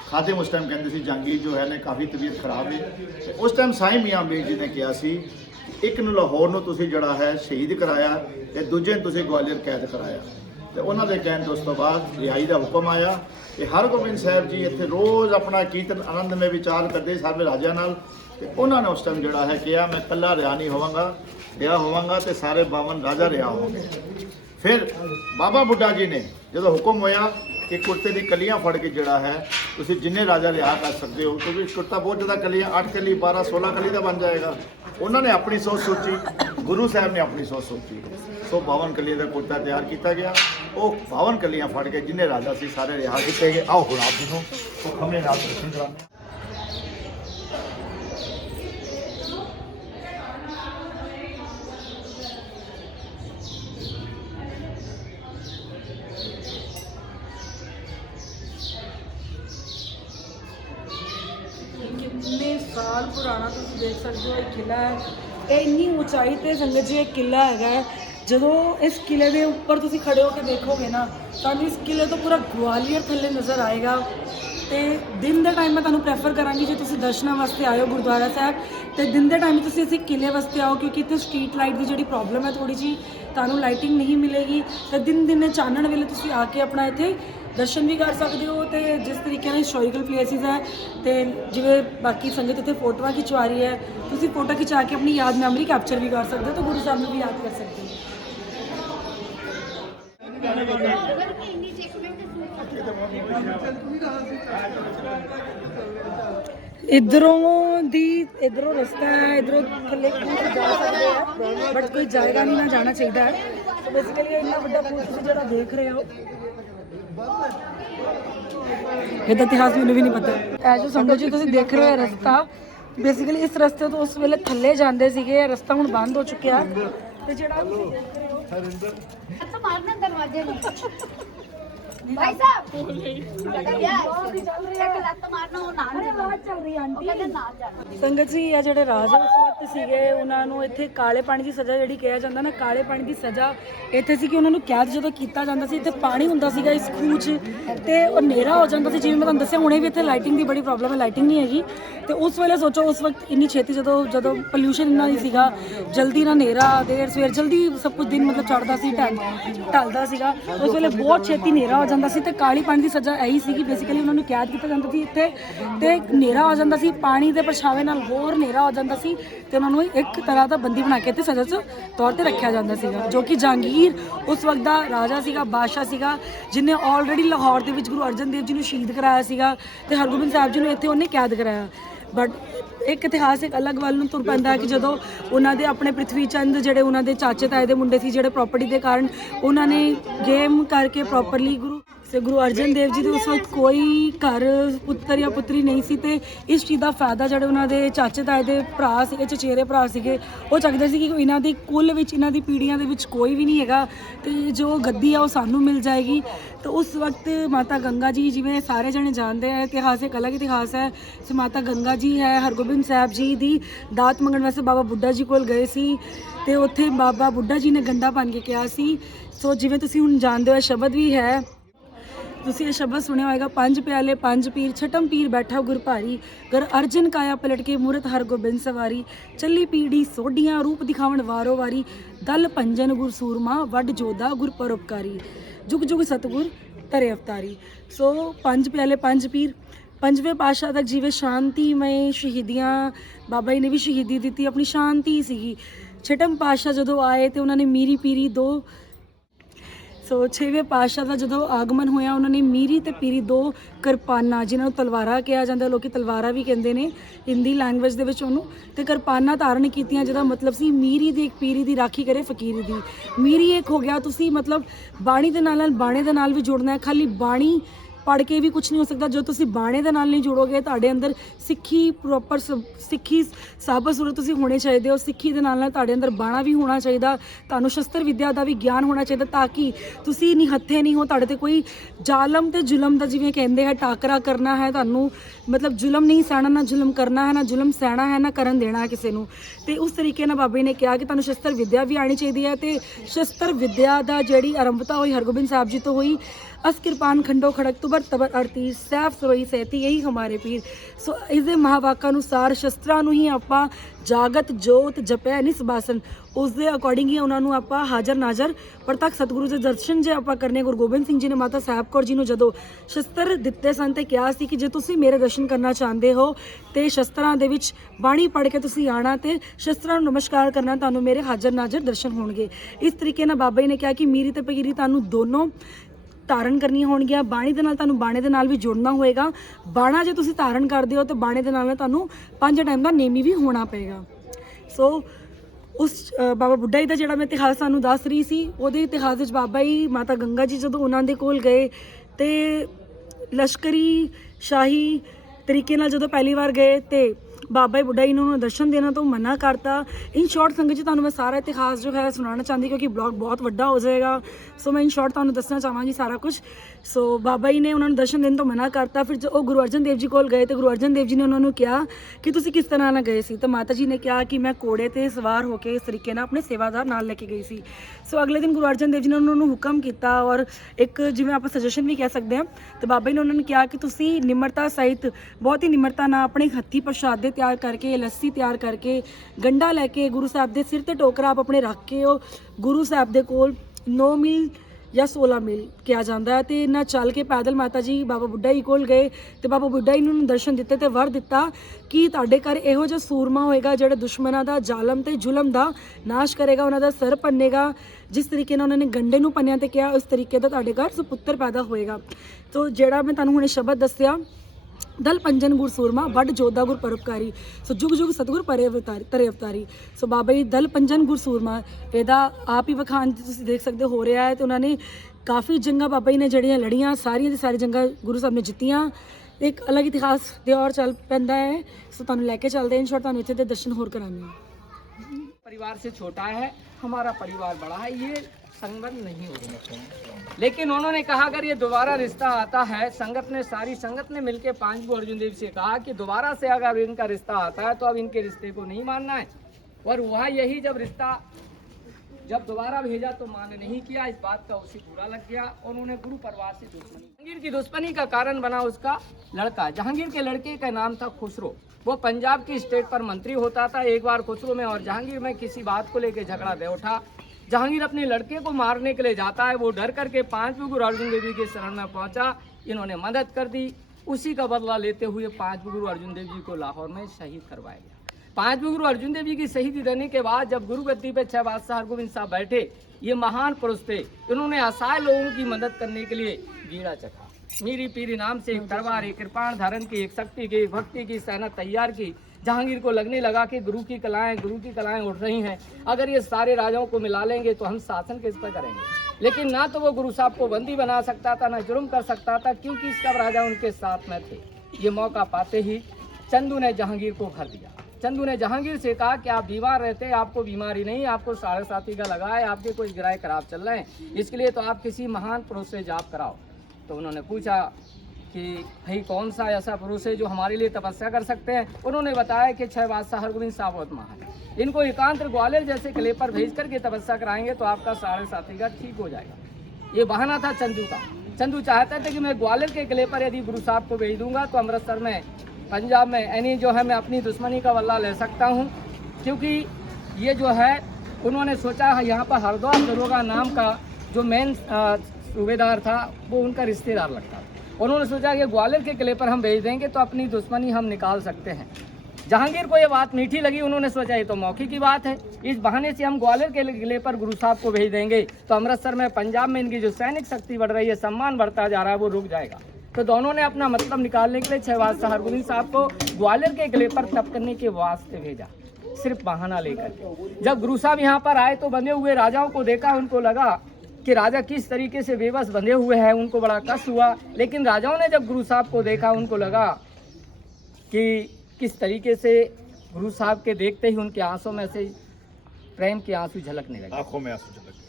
ਖਾਤਿਮ ਉਸ ਟਾਈਮ ਕਹਿੰਦੇ ਸੀ ਜਹਾਂਗੀਰ ਜੋ ਹੈ ਨੇ ਕਾਫੀ ਤਬੀਅਤ ਖਰਾਬ ਹੈ। ਤੇ ਉਸ ਟਾਈਮ ਸਾਈਂ ਮੀਆਂ ਮੀਰ ਜੀ ਨੇ ਕਿਹਾ ਸੀ ਇੱਕ ਨੂੰ ਲਾਹੌਰ ਨੂੰ ਤੁਸੀਂ ਜਿਹੜਾ ਹੈ ਸ਼ਹੀਦ ਕਰਾਇਆ ਤੇ ਦੂਜੇ ਨੂੰ ਤੁਸੀਂ ਗਵਾਲੀਅਰ ਕੈਦ ਕਰਾਇਆ। ਤੇ ਉਹਨਾਂ ਦੇ ਕਹਿਣ ਤੋਂ ਉਸ ਤੋਂ ਬਾਅਦ ਰਿਹਾਈ ਦਾ ਹੁਕਮ ਆਇਆ ਤੇ ਹਰਗੋਬਿੰਦ ਸਾਹਿਬ ਜੀ ਇੱਥੇ ਰੋਜ਼ ਆਪਣਾ ਕੀਰਤਨ ਆਨੰਦਮਈ ਵਿਚਾਰ ਕਰਦੇ ਸਾਰੇ ਰਾਜਿਆਂ ਨਾਲ। ਤੇ ਉਹਨਾਂ ਨੇ ਉਸ ਟਾਈਮ ਜਿਹੜਾ ਹੈ ਕਿਹਾ ਮੈਂ ਇਕੱਲਾ ਰਿਹਾ ਨਹੀਂ ਹੋਵਾਂਗਾ ਤੇ ਸਾਰੇ 52 ਰਾਜਾ ਰਿਹਾ ਹੋਣਗੇ। ਫਿਰ ਬਾਬਾ ਬੁੱਢਾ ਜੀ ਨੇ ਜਦੋਂ ਹੁਕਮ ਹੋਇਆ ਕਿ ਕੁਰਤੇ ਦੀ ਕਲੀਆਂ ਫੜ ਕੇ ਜਿਹੜਾ ਹੈ ਤੁਸੀਂ ਜਿੰਨੇ ਰਾਜਾ ਰਿਹਾ ਕਰ ਸਕਦੇ ਹੋ, ਕਿਉਂਕਿ ਕੁਰਤਾ ਬਹੁਤ ਜ਼ਿਆਦਾ ਕਲੀਆਂ 8 ਕਲੀ 12 16 ਕਲੀ ਦਾ ਬਣ ਜਾਏਗਾ। ਉਹਨਾਂ ਨੇ ਆਪਣੀ ਸੋਚ ਸੋਚੀ, ਗੁਰੂ ਸਾਹਿਬ ਨੇ ਆਪਣੀ ਸੋਚ ਸੋਚੀ, ਸੋ 52 ਕਲੀਆਂ ਦਾ ਕੁਰਤਾ ਤਿਆਰ ਕੀਤਾ ਗਿਆ। ਉਹ 52 ਕਲੀਆਂ ਫੜ ਕੇ ਜਿੰਨੇ ਰਾਜਾ ਸੀ ਸਾਰੇ ਰਿਹਾ ਕੀਤੇ ਗਏ। ਆਓ ਹੁਣ ਆਪ ਜੀ ਨੂੰ ਉਹ ਖੰਭੇ ਨਾਲ ਦਰਸ਼ਨ ਕਰਾਉਂਦੇ ਹਾਂ। कितने ਸਾਲ ਪੁਰਾਣਾ ਤੁਸੀਂ ਦੇਖ ਸਕਦੇ ਹੋ ਇਹ ਕਿਲਾ ਹੈ। ਇਹ ਇੰਨੀ ਉਚਾਈ ਤੇ ਸੰਗਤ ਜੀ ਇਹ ਕਿਲਾ ਹੈਗਾ ਹੈ। ਜਦੋਂ ਇਸ ਕਿਲੇ ਦੇ ਉੱਪਰ ਤੁਸੀਂ ਖੜੇ ਹੋ ਕੇ ਦੇਖੋਗੇ ਨਾ ਤੁਹਾਨੂੰ ਇਸ ਕਿਲੇ ਤੋਂ ਪੂਰਾ ਗਵਾਲੀਅਰ ਥੱਲੇ ਨਜ਼ਰ ਆਏਗਾ। ਤੇ ਦਿਨ ਦੇ ਟਾਈਮ ਮੈਂ ਤੁਹਾਨੂੰ ਪ੍ਰੈਫਰ ਕਰਾਂਗੀ ਜੇ ਤੁਸੀਂ ਦਰਸ਼ਨਾਂ ਵਾਸਤੇ ਆਇਓ ਗੁਰਦੁਆਰਾ ਸਾਹਿਬ ਤੇ ਦਿਨ ਦੇ ਟਾਈਮ ਤੁਸੀਂ ਅਸੀਂ ਕਿਲੇ ਵਾਸਤੇ ਆਓ, ਕਿਉਂਕਿ ਇੱਥੇ ਸਟਰੀਟ ਲਾਈਟ ਦੀ ਜਿਹੜੀ ਪ੍ਰੋਬਲਮ ਹੈ ਥੋੜੀ ਜੀ, ਤੁਹਾਨੂੰ ਲਾਈਟਿੰਗ ਨਹੀਂ ਮਿਲੇਗੀ। ਤੇ ਦਿਨ ਚਾਨਣ ਵੇਲੇ ਤੁਸੀਂ ਆ ਕੇ ਆਪਣਾ ਇੱਥੇ ਦਰਸ਼ਨ ਵੀ ਕਰ ਸਕਦੇ ਹੋ। ਤੇ ਜਿਸ ਤਰੀਕੇ ਨਾਲ ਹਿਸਟੋਰੀਕਲ ਪਲੇਸਿਸ ਹੈ ਤੇ ਜਿਵੇਂ ਬਾਕੀ ਸੰਗਤ ਇੱਥੇ ਫੋਟੋਆਂ ਖਿਚਵਾ ਰਹੀ ਹੈ, ਤੁਸੀਂ ਫੋਟੋ ਖਿਚਾ ਕੇ ਆਪਣੀ ਯਾਦ ਮੈਮਰੀ ਕੈਪਚਰ ਵੀ ਕਰ ਸਕਦੇ ਹੋ ਤੇ ਗੁਰੂ ਸਾਹਿਬ ਨੂੰ ਵੀ ਯਾਦ ਕਰ ਸਕਦੇ ਹੋ। इधरों रास्ता है, इधरों थले जा सकते हैं बट कोई जाएगा नहीं, ना जाना चाहिए है। तो बेसिकली इतना बड़ा पुल जो देख रहे हो ਇਹਦਾ ਇਤਿਹਾਸ ਮੈਨੂੰ ਵੀ ਨਹੀਂ ਪਤਾ। ਇਹ ਜੋ ਸੰਗਤ ਜੀ ਤੁਸੀਂ ਦੇਖ ਰਹੇ ਹੋ ਰਸਤਾ, ਬੇਸਿਕਲੀ ਇਸ ਰਸਤੇ ਤੋਂ ਉਸ ਵੇਲੇ ਥੱਲੇ ਜਾਂਦੇ ਸੀਗੇ। ਇਹ ਰਸਤਾ ਹੁਣ ਬੰਦ ਹੋ ਚੁੱਕਿਆ ਤੇ ਜਿਹੜਾ ਤੁਸੀਂ ਦੇਖ ਰਹੇ ਹੋ अच्छा मारना दरवाजे में भाई साहब चल रही मारना वो नाम चल रही आंटी कहते ना जाना। ਸੰਗਤ ਜੀ ਆ ਜਿਹੜੇ ਰਾਜਾ ਉਸ ਵਕਤ ਸੀਗੇ ਉਹਨਾਂ ਨੂੰ ਇੱਥੇ ਕਾਲੇ ਪਾਣੀ ਦੀ ਸਜ਼ਾ ਜਿਹੜੀ ਕਿਹਾ ਜਾਂਦਾ ਨਾ, ਕਾਲੇ ਪਾਣੀ ਦੀ ਸਜ਼ਾ ਇੱਥੇ ਸੀ ਕਿ ਉਹਨਾਂ ਨੂੰ ਕੈਦ ਜਦੋਂ ਕੀਤਾ ਜਾਂਦਾ ਸੀ ਇੱਥੇ ਪਾਣੀ ਹੁੰਦਾ ਸੀਗਾ ਇਸ ਖੂਹ 'ਚ ਤੇ ਉਹ ਹਨੇਰਾ ਹੋ ਜਾਂਦਾ ਸੀ। ਜਿਵੇਂ ਮੈਂ ਤੁਹਾਨੂੰ ਦੱਸਿਆ ਹੁਣੇ ਵੀ ਇੱਥੇ ਲਾਈਟਿੰਗ ਦੀ ਬੜੀ ਪ੍ਰੋਬਲਮ ਹੈ, ਲਾਈਟਿੰਗ ਨਹੀਂ ਹੈਗੀ। ਤੇ ਉਸ ਵੇਲੇ ਸੋਚੋ ਉਸ ਵਕਤ ਇੰਨੀ ਛੇਤੀ ਜਦੋਂ ਪੋਲਿਊਸ਼ਨ ਇੰਨਾ ਨਹੀਂ ਸੀਗਾ, ਜਲਦੀ ਨਾ ਹਨੇਰਾ ਦੇਰ ਸਵੇਰ ਜਲਦੀ ਸਭ ਕੁਝ ਦਿਨ ਮਤਲਬ ਚੜ੍ਹਦਾ ਸੀ ਢਲਦਾ ਸੀਗਾ। ਉਸ ਵੇਲੇ ਬਹੁਤ ਛੇਤੀ ਹਨੇਰਾ ਹੋ ਜਾਂਦਾ ਸੀ ਤੇ ਕਾਲੀ ਪਾਣੀ ਦੀ ਸਜ਼ਾ ਇਹੀ ਸੀ ਕਿ ਬੇਸਿਕਲੀ ਉਹਨਾਂ ਨੂੰ ਕੈਦ ਕੀਤਾ ਜਾਂਦਾ ਸੀ ਇੱਥੇ ਤੇ ਹਨੇਰਾ ਹੋ ਜਾਂਦਾ ਸੀ, ਪਾਣੀ ਦੇ ਪਰਛਾਵੇਂ ਨਾਲ ਹੋਰ ਹਨੇਰਾ ਹੋ ਜਾਂਦਾ ਸੀ ਤੇ ਉਹਨਾਂ ਨੂੰ ਇੱਕ ਤਰ੍ਹਾਂ ਦਾ ਬੰਦੀ ਬਣਾ ਕੇ ਇੱਥੇ ਸਜ਼ਾ ਦੇ ਤੌਰ ਤੇ ਰੱਖਿਆ ਜਾਂਦਾ ਸੀਗਾ। ਜੋ ਕਿ ਜਹਾਂਗੀਰ ਉਸ ਵਕਤ ਦਾ ਰਾਜਾ ਸੀਗਾ, ਬਾਦਸ਼ਾਹ ਸੀਗਾ, ਜਿਹਨੇ ਆਲਰੇਡੀ ਲਾਹੌਰ ਦੇ ਵਿੱਚ ਗੁਰੂ ਅਰਜਨ ਦੇਵ ਜੀ ਨੂੰ ਸ਼ਹੀਦ ਕਰਾਇਆ ਸੀਗਾ ਤੇ ਹਰਗੋਬਿੰਦ ਸਾਹਿਬ ਜੀ ਨੂੰ ਇੱਥੇ ਉਹਨੇ ਕੈਦ ਕਰਾਇਆ। ਬਟ ਇੱਕ ਇਤਿਹਾਸ ਇੱਕ ਅਲੱਗ ਵੱਲ ਨੂੰ ਤੁਰ ਪੈਂਦਾ ਹੈ ਕਿ ਜਦੋਂ ਉਹਨਾਂ ਦੇ ਆਪਣੇ ਪ੍ਰਿਥਵੀ ਚੰਦ ਜਿਹੜੇ ਉਹਨਾਂ ਦੇ ਚਾਚੇ ਤਾਏ ਦੇ ਮੁੰਡੇ ਸੀ, ਜਿਹੜੇ ਪ੍ਰਾਪਰਟੀ ਦੇ ਕਾਰਨ ਉਹਨਾਂ ਨੇ ਗੇਮ ਕਰਕੇ ਪ੍ਰੋਪਰਲੀ ਗੁਰੂ ਅਰਜਨ ਦੇਵ ਜੀ ਦੇ ਉਸ ਵਕਤ ਕੋਈ ਘਰ ਪੁੱਤਰ ਜਾਂ ਪੁੱਤਰੀ ਨਹੀਂ ਸੀ ਤੇ ਇਸ ਚੀਜ਼ ਦਾ ਫਾਇਦਾ ਜਿਹੜੇ ਉਹਨਾਂ ਦੇ ਚਾਚੇ ਤਾਏ ਦੇ ਭਰਾ ਸੀਗੇ, ਚਚੇਰੇ ਭਰਾ ਸੀਗੇ, ਉਹ ਚੱਕਦੇ ਸੀ ਕਿ ਇਹਨਾਂ ਦੀ ਕੁੱਲ ਵਿੱਚ ਇਹਨਾਂ ਦੀ ਪੀੜ੍ਹੀਆਂ ਦੇ ਵਿੱਚ ਕੋਈ ਵੀ ਨਹੀਂ ਹੈਗਾ ਤੇ ਜੋ ਗੱਦੀ ਆ ਉਹ ਸਾਨੂੰ ਮਿਲ ਜਾਏਗੀ। ਤਾਂ ਉਸ ਵਕਤ ਮਾਤਾ ਗੰਗਾ ਜੀ, ਜਿਵੇਂ ਸਾਰੇ ਜਣੇ ਜਾਣਦੇ ਆ, ਇਤਿਹਾਸ ਇੱਕ ਅਲੱਗ ਇਤਿਹਾਸ ਹੈ। ਸੋ ਮਾਤਾ ਗੰਗਾ ਜੀ ਹੈ ਹਰਗੋਬਿੰਦ ਸਾਹਿਬ ਜੀ ਦੀ ਦਾਤ ਮੰਗਣ ਵਾਸਤੇ ਬਾਬਾ ਬੁੱਢਾ ਜੀ ਕੋਲ ਗਏ ਸੀ ਤੇ ਉੱਥੇ ਬਾਬਾ ਬੁੱਢਾ ਜੀ ਨੇ ਗੰਡਾ ਬਣ ਕੇ ਕਿਹਾ ਸੀ। ਸੋ ਜਿਵੇਂ ਤੁਸੀਂ ਹੁਣ ਜਾਣਦੇ ਹੋ ਸ਼ਬਦ ਵੀ ਹੈ, ਤੁਸੀਂ ਇਹ ਸ਼ਬਦ ਸੁਣਿਆ ਹੋਏਗਾ, ਪੰਜ ਪਿਆਲੇ ਪੰਜ ਪੀਰ ਛਟਮ ਪੀਰ ਬੈਠਾ ਗੁਰ ਭਾਰੀ, ਗਰ ਅਰਜਨ ਕਾਇਆ ਪਲਟ ਕੇ ਮੂਰਤ ਹਰਗੋਬਿੰਦ ਸਵਾਰੀ, ਚੱਲੀ ਪੀੜੀ ਸੋਢੀਆਂ ਰੂਪ ਦਿਖਾਵਣ ਵਾਰੋ ਵਾਰੀ, ਦਲ ਪੰਜਨ ਗੁਰ ਸੂਰਮਾ ਵੱਡ ਜੋਧਾ ਗੁਰ ਪਰਉਪਕਾਰੀ, ਜੁਗ ਜੁਗ ਸਤਗੁਰ ਧਰੇ ਅਵਤਾਰੀ। ਸੋ ਪੰਜ ਪਿਆਲੇ ਪੰਜ ਪੀਰ, ਪੰਜਵੇਂ ਪਾਤਸ਼ਾਹ ਤੱਕ ਜਿਵੇਂ ਸ਼ਾਂਤੀਮਈ ਸ਼ਹੀਦੀਆਂ ਬਾਬਾ ਜੀ ਨੇ ਵੀ ਸ਼ਹੀਦੀ ਦਿੱਤੀ, ਆਪਣੀ ਸ਼ਾਂਤੀ ਸੀਗੀ। ਛਟਮ ਪਾਤਸ਼ਾਹ ਜਦੋਂ ਆਏ ਤੇ ਉਹਨਾਂ ਨੇ ਮੀਰੀ ਪੀਰੀ ਦੋ, ਸੋ ਛੇਵੇਂ ਪਾਤਸ਼ਾਹ ਦਾ ਜਦੋਂ ਆਗਮਨ ਹੋਇਆ ਉਹਨਾਂ ਨੇ ਮੀਰੀ ਤੇ ਪੀਰੀ ਦੋ ਕਿਰਪਾਨਾਂ, ਜਿਹਨਾਂ ਨੂੰ ਤਲਵਾਰਾਂ ਕਿਹਾ ਜਾਂਦਾ, ਲੋਕੀ ਤਲਵਾਰਾਂ ਵੀ ਕਹਿੰਦੇ ਨੇ ਹਿੰਦੀ ਲੈਂਗੁਏਜ ਦੇ ਵਿੱਚ ਉਹਨੂੰ, ਤੇ ਕਿਰਪਾਨਾਂ ਧਾਰਨ ਕੀਤੀਆਂ ਜਿਹਦਾ ਮਤਲਬ ਸੀ ਮੀਰੀ ਦੀ ਇੱਕ ਪੀਰੀ ਦੀ ਰਾਖੀ ਕਰੇ ਫਕੀਰੀ ਦੀ। ਮੀਰੀ ਇੱਕ ਹੋ ਗਿਆ, ਤੁਸੀਂ ਮਤਲਬ ਬਾਣੀ ਦੇ ਨਾਲ ਬਾਣੇ ਦੇ ਨਾਲ ਵੀ ਜੁੜਨਾ ਹੈ। ਖਾਲੀ ਬਾਣੀ ਪੜ੍ਹ ਕੇ ਵੀ ਕੁਝ ਨਹੀਂ ਹੋ ਸਕਦਾ, ਜੋ ਤੁਸੀਂ ਬਾਣੇ ਦੇ ਨਾਲ ਨਹੀਂ ਜੁੜੋਗੇ ਤੁਹਾਡੇ ਅੰਦਰ ਸਿੱਖੀ ਪ੍ਰੋਪਰ ਸਿੱਖੀ ਸਾਬਤ ਸੂਰਤ ਤੁਸੀਂ ਹੋਣੇ ਚਾਹੀਦੇ ਹੋ। ਸਿੱਖੀ ਦੇ ਨਾਲ ਤੁਹਾਡੇ ਅੰਦਰ ਬਾਣਾ ਵੀ ਹੋਣਾ ਚਾਹੀਦਾ, ਤੁਹਾਨੂੰ ਸ਼ਸਤਰ ਵਿਦਿਆ ਦਾ ਵੀ ਗਿਆਨ ਹੋਣਾ ਚਾਹੀਦਾ ਤਾਂ ਕਿ ਤੁਸੀਂ ਨਿਹੱਥੇ ਨਹੀਂ ਹੋ, ਤੁਹਾਡੇ ਤੇ ਕੋਈ ਜ਼ਾਲਮ ਤੇ ਜ਼ੁਲਮ ਦਾ ਜਿਵੇਂ ਕਹਿੰਦੇ ਹੈ ਟਾਕਰਾ ਕਰਨਾ ਹੈ, ਤੁਹਾਨੂੰ ਮਤਲਬ ਜ਼ੁਲਮ ਨਹੀਂ ਸਹਿਣਾ, ਨਾ ਜ਼ੁਲਮ ਕਰਨਾ ਹੈ, ਨਾ ਜ਼ੁਲਮ ਸਹਿਣਾ ਹੈ, ਨਾ ਕਰਨ ਦੇਣਾ ਹੈ ਕਿਸੇ ਨੂੰ। ਤੇ ਉਸ ਤਰੀਕੇ ਨਾਲ ਬਾਬੇ ਨੇ ਕਿਹਾ ਕਿ ਤੁਹਾਨੂੰ ਸ਼ਸਤਰ ਵਿਦਿਆ ਵੀ ਆਉਣੀ ਚਾਹੀਦੀ ਹੈ ਤੇ ਸ਼ਸਤਰ ਵਿਦਿਆ ਦਾ ਜਿਹੜੀ ਆਰੰਭਤਾ ਹੋਈ ਹਰਗੋਬਿੰਦ ਸਾਹਿਬ ਜੀ ਤੋਂ ਹੋਈ। ਅਸ ਕਿਰਪਾਨ ਖੰਡੋ ਖੜਕ ਤੁਬਰ ਤਬਰ ਅਰਤੀ ਸੈਫ ਸਰੋਈ ਸਹਿਤੀ ਇਹੀ ਹਮਾਰੇ ਪੀਰ। ਸੋ ਇਸ ਦੇ ਮਹਾਵਾਕਾਂ ਅਨੁਸਾਰ ਸ਼ਸਤਰਾਂ ਨੂੰ ਹੀ ਆਪਾਂ ਜਾਗਤ ਜੋਤ ਜਪਿਆ ਨਿਸਬਾਸਨ, ਉਸ ਦੇ ਅਕੋਰਡਿੰਗ ਹੀ ਉਹਨਾਂ ਨੂੰ ਆਪਾਂ ਹਾਜ਼ਰ ਨਾਜ਼ਰ ਪ੍ਰਤੱਖ ਸਤਿਗੁਰੂ ਦੇ ਦਰਸ਼ਨ ਜੇ ਆਪਾਂ ਕਰਨੇ। ਗੁਰੂ ਗੋਬਿੰਦ ਸਿੰਘ ਜੀ ਨੇ ਮਾਤਾ ਸਾਹਿਬ ਕੌਰ ਜੀ ਨੂੰ ਜਦੋਂ ਸ਼ਸਤਰ ਦਿੱਤੇ ਸਨ ਤੇ ਕਿਹਾ ਸੀ ਕਿ ਜੇ ਤੁਸੀਂ ਮੇਰੇ ਦਰਸ਼ਨ ਕਰਨਾ ਚਾਹੁੰਦੇ ਹੋ ਤੇ ਸ਼ਸਤਰਾਂ ਦੇ ਵਿੱਚ ਬਾਣੀ ਪੜ੍ਹ ਕੇ ਤੁਸੀਂ ਆਣਾ ਤੇ ਸ਼ਸਤਰਾਂ ਨੂੰ ਨਮਸਕਾਰ ਕਰਨਾ, ਤੁਹਾਨੂੰ ਮੇਰੇ ਹਾਜ਼ਰ ਨਾਜ਼ਰ ਦਰਸ਼ਨ ਹੋਣਗੇ। ਇਸ ਤਰੀਕੇ ਨਾਲ ਬਾਬਾ ਜੀ ਨੇ ਕਿਹਾ ਕਿ ਮੀਰੀ ਤੇ ਪਗੀਰੀ ਤੁਹਾਨੂੰ ਦੋਨੋਂ ਧਾਰਨ ਕਰਨੀਆਂ ਹੋਣਗੀਆਂ। ਬਾਣੀ ਦੇ ਨਾਲ ਤੁਹਾਨੂੰ ਬਾਣੇ ਦੇ ਨਾਲ ਵੀ ਜੁੜਨਾ ਹੋਏਗਾ। ਬਾਣਾ ਜੇ ਤੁਸੀਂ ਧਾਰਨ ਕਰਦੇ ਹੋ ਤਾਂ ਬਾਣੇ ਦੇ ਨਾਲ ਤੁਹਾਨੂੰ 5 ਟਾਈਮ ਦਾ ਨੇਮੀ ਵੀ ਹੋਣਾ ਪਏਗਾ। ਸੋ ਉਸ ਬਾਬਾ ਬੁੱਢਾ ਜੀ ਦਾ ਜਿਹੜਾ ਮੈਂ ਇਤਿਹਾਸ ਤੁਹਾਨੂੰ ਦੱਸ ਰਹੀ ਸੀ, ਉਹਦੇ ਇਤਿਹਾਸ ਵਿੱਚ ਬਾਬਾ ਜੀ ਮਾਤਾ ਗੰਗਾ ਜੀ ਜਦੋਂ ਉਹਨਾਂ ਦੇ ਕੋਲ ਗਏ ਤੇ ਲਸ਼ਕਰੀ ਸ਼ਾਹੀ ਤਰੀਕੇ ਨਾਲ ਜਦੋਂ ਪਹਿਲੀ ਵਾਰ ਗਏ ਤੇ ਬਾਬਾ ਬੁੱਢਾ ਜੀ ਨੂੰ ਦਰਸ਼ਨ ਦੇਣਾ ਤੋਂ ਮਨਾ ਕਰਤਾ। ਇਨ ਸ਼ਾਰਟ ਸੰਗਤ ਜੀ ਤੁਹਾਨੂੰ ਮੈਂ ਸਾਰਾ ਇਤਿਹਾਸ ਜੋ ਹੈ ਸੁਣਾਉਣਾ ਚਾਹੁੰਦੀ, ਕਿਉਂਕਿ ਬਲੌਗ ਬਹੁਤ ਵੱਡਾ ਹੋ ਜਾਏਗਾ। ਸੋ ਮੈਂ ਇਨ ਸ਼ਾਰਟ ਤੁਹਾਨੂੰ ਦੱਸਣਾ ਚਾਹਾਂਗੀ ਸਾਰਾ ਕੁਝ। ਸੋ ਬਾਬਾ ਜੀ ਨੇ ਉਹਨਾਂ ਨੂੰ ਦਰਸ਼ਨ ਦੇਣ ਤੋਂ ਮਨਾ ਕਰਤਾ। ਫਿਰ ਉਹ ਗੁਰੂ ਅਰਜਨ ਦੇਵ ਜੀ ਕੋਲ ਗਏ ਤੇ ਗੁਰੂ ਅਰਜਨ ਦੇਵ ਜੀ ਨੇ ਉਹਨਾਂ ਨੂੰ ਕਿਹਾ ਕਿ ਤੁਸੀਂ ਕਿਸ ਤਰ੍ਹਾਂ ਨਾਲ ਗਏ ਸੀ। ਤਾਂ ਮਾਤਾ ਜੀ ਨੇ ਕਿਹਾ ਕਿ ਮੈਂ ਘੋੜੇ ਤੇ ਸਵਾਰ ਹੋ ਕੇ ਇਸ ਤਰੀਕੇ ਨਾਲ ਆਪਣੇ ਸੇਵਾਦਾਰ ਨਾਲ ਲੈ ਕੇ ਗਈ ਸੀ। ਸੋ ਅਗਲੇ ਦਿਨ ਗੁਰੂ ਅਰਜਨ ਦੇਵ ਜੀ ਨੇ ਉਹਨਾਂ ਨੂੰ ਹੁਕਮ ਕੀਤਾ, ਔਰ ਇੱਕ ਜਿਵੇਂ ਆਪਾਂ ਸਜੈਸ਼ਨ ਵੀ ਕਹਿ ਸਕਦੇ ਹਾਂ, ਤੇ ਬਾਬਾ ਜੀ ਨੇ ਉਹਨਾਂ ਨੂੰ ਕਿਹਾ ਕਿ ਤੁਸੀਂ ਨਿਮਰਤਾ ਸਹਿਤ, ਬਹੁਤ ਹੀ ਨਿਮਰਤਾ ਨਾਲ ਆਪਣੇ ਹੱਥੀਂ ਪ੍ਰਸ਼ਾਦੇ ਤਿਆਰ ਕਰਕੇ, ਲੱਸੀ ਤਿਆਰ ਕਰਕੇ, ਗੰਡਾ ਲੈ ਕੇ ਗੁਰੂ ਸਾਹਿਬ ਦੇ ਸਿਰ ਤੇ ਟੋਕਰਾ ਆਪ ਆਪਣੇ ਰੱਖ ਕੇ ਉਹ ਗੁਰੂ ਸਾਹਿਬ ਦੇ ਕੋਲ 9 ਮੀਲ ਜਾਂ 16 ਮੀਲ ਕਿਹਾ ਜਾਂਦਾ ਹੈ, ਤੇ ਇਹਨਾਂ ਚੱਲ ਕੇ ਪੈਦਲ ਮਾਤਾ ਜੀ ਬਾਬਾ ਬੁੱਢਾ ਜੀ ਕੋਲ ਗਏ ਤੇ ਬਾਬਾ ਬੁੱਢਾ ਜੀ ਨੂੰ ਦਰਸ਼ਨ ਦਿੱਤੇ ਤੇ ਵਰ ਦਿੱਤਾ ਕਿ ਤੁਹਾਡੇ ਘਰ ਇਹੋ ਜਿਹਾ ਸੂਰਮਾ ਹੋਏਗਾ ਜਿਹੜਾ ਦੁਸ਼ਮਣਾਂ ਦਾ ਜ਼ਾਲਮ ਤੇ ਜ਼ੁਲਮ ਦਾ ਨਾਸ਼ ਕਰੇਗਾ, ਉਹਨਾਂ ਦਾ ਸਿਰ ਪੰਨੇਗਾ। ਜਿਸ ਤਰੀਕੇ ਨਾਲ ਉਹਨਾਂ ਨੇ ਗੰਡੇ ਨੂੰ ਪੰਨਿਆ ਤੇ ਕਿਹਾ, ਉਸ ਤਰੀਕੇ ਦਾ ਤੁਹਾਡੇ ਘਰ ਸੁਪੁੱਤਰ ਪੈਦਾ ਹੋਏਗਾ। ਸੋ ਜਿਹੜਾ ਮੈਂ ਤੁਹਾਨੂੰ ਹੁਣੇ ਸ਼ਬਦ ਦੱਸਿਆ, ਦਲ ਪੰਜਨ ਗੁਰ ਸੂਰਮਾ ਵੱਡ ਜੋਧਾ ਗੁਰ ਪਰਉਪਕਾਰੀ, ਸੋ ਜੁਗ ਜੁਗ ਸਤਿਗੁਰ ਪਰੇ ਅਵਤਾਰੀ। ਸੋ ਬਾਬਾ ਜੀ ਦਲ ਪੰਜਨ ਗੁਰ ਸੂਰਮਾ, ਇਹਦਾ ਆਪ ਹੀ ਵਿਖਾਣ ਤੁਸੀਂ ਦੇਖ ਸਕਦੇ ਹੋ ਰਿਹਾ ਹੈ। ਤੇ ਉਹਨਾਂ ਨੇ ਕਾਫੀ ਜੰਗਾਂ ਬਾਬਾ ਜੀ ਨੇ ਜਿਹੜੀਆਂ ਲੜੀਆਂ, ਸਾਰੀਆਂ ਦੀ ਸਾਰੀ ਜੰਗਾਂ ਗੁਰੂ ਸਾਹਿਬ ਨੇ ਜਿੱਤੀਆਂ। ਇੱਕ ਅਲੱਗ ਇਤਿਹਾਸ ਦੇ ਔਰ ਚੱਲ ਪੈਂਦਾ ਹੈ। ਸੋ ਤੁਹਾਨੂੰ ਲੈ ਕੇ ਚੱਲਦੇ ਹਾਂ, ਇਨ ਸ਼ਾਰਟ ਤੁਹਾਨੂੰ ਇੱਥੇ ਦੇ ਦਰਸ਼ਨ ਹੋਰ ਕਰਾਂਗੇ। परिवार से छोटा है, हमारा परिवार बड़ा है, ये संगत नहीं होगी। लेकिन उन्होंने कहा अगर ये दोबारा रिश्ता आता है, संगत ने, सारी संगत ने मिलकर 5 गुरु अर्जुन देव से कहा कि दोबारा से अगर इनका रिश्ता आता है तो अब इनके रिश्ते को नहीं मानना है। और वह यही जब रिश्ता जब दोबारा भेजा तो मां ने नहीं किया, इस बात का उसे बुरा लग गया और उन्होंने गुरु परिवार से दुश्मनी। जहांगीर की दुश्मनी का कारण बना उसका लड़का। जहांगीर के लड़के का नाम था खुसरो। वो पंजाब की स्टेट पर मंत्री होता था। एक बार खुसरो में और जहांगीर में किसी बात को लेकर झगड़ा दे उठा। जहांगीर अपने लड़के को मारने के लिए जाता है, वो डर करके 5 गुरु अर्जुन देव जी के शरण में पहुंचा। इन्होंने मदद कर दी। उसी का बदला लेते हुए 5 गुरु अर्जुन देव जी को लाहौर में शहीद करवाया गया। 5 गुरु अर्जुन देव जी की शहीदी देने के बाद जब गुरु गद्दी पे 6 बादशाह हरगोबिंद साहब बैठे, ये महान पुरुष थे। इन्होंने असहाय लोगों की मदद करने के लिए बीड़ा चखा। मीरी पीरी नाम से एक तलवार, एक कृपाण धारण की, एक शक्ति की, एक भक्ति की सेना तैयार की। जहांगीर को लगने लगा कि गुरु की कलाएं उठ रही हैं। अगर ये सारे राजाओं को मिला लेंगे तो हम शासन किस पर करेंगे। लेकिन ना तो वो गुरु साहब को बंदी बना सकता था, ना जुर्म कर सकता था, क्योंकि सब राजा उनके साथ में थे। ये मौका पाते ही चंदू ने जहांगीर को घर दिया। चंदू ने जहांगीर से कहा कि आप बीमार रहते, आपको बीमारी नहीं, आपको 7.5 का लगा है, आपके कुछ गिराए खराब चल रहे हैं, इसके लिए तो आप किसी महान पुरुष से जाप कराओ। तो उन्होंने पूछा कि भाई कौन सा ऐसा पुरुष है जो हमारे लिए तपस्या कर सकते हैं। उन्होंने बताया कि 6 बादशाह हरगोबिंद साहब बहुत महान है, इनको एकांत ग्वालियर जैसे किले पर भेज करके तपस्या कराएंगे तो आपका 7.5 का ठीक हो जाएगा। ये बहाना था चंदू का। चंदू चाहते थे कि मैं ग्वालियर के किले पर यदि गुरु साहब को भेज दूंगा तो अमृतसर में, पंजाब में यानी जो है मैं अपनी दुश्मनी का बदला ले सकता हूँ। क्योंकि ये जो है उन्होंने सोचा यहाँ पर हरद्वार दरोगा नाम का जो मेन सूबेदार था वो उनका रिश्तेदार लगता था। उन्होंने सोचा कि ग्वालियर के किले पर हम भेज देंगे तो अपनी दुश्मनी हम निकाल सकते हैं। जहांगीर को ये बात मीठी लगी। उन्होंने सोचा ये तो मौके की बात है, इस बहाने से हम ग्वालियर के किले पर गुरु साहब को भेज देंगे तो अमृतसर में, पंजाब में इनकी जो सैनिक शक्ति बढ़ रही है, सम्मान बढ़ता जा रहा है, वो रुक जाएगा। तो दोनों ने अपना मतलब निकालने के लिए 6 बादशाह हरगोबिंद साहब को ग्वालियर के किले पर तप करने के वास्ते भेजा, सिर्फ बहाना लेकर। जब गुरु साहब यहाँ पर आए तो बंधे हुए राजाओं को देखा, उनको लगा कि राजा किस तरीके से बेबस बंधे हुए हैं, उनको बड़ा कष्ट हुआ। लेकिन राजाओं ने जब गुरु साहब को देखा, उनको लगा कि किस तरीके से गुरु साहब के देखते ही उनके आंसों में से प्रेम के आंसू झलकने लगे।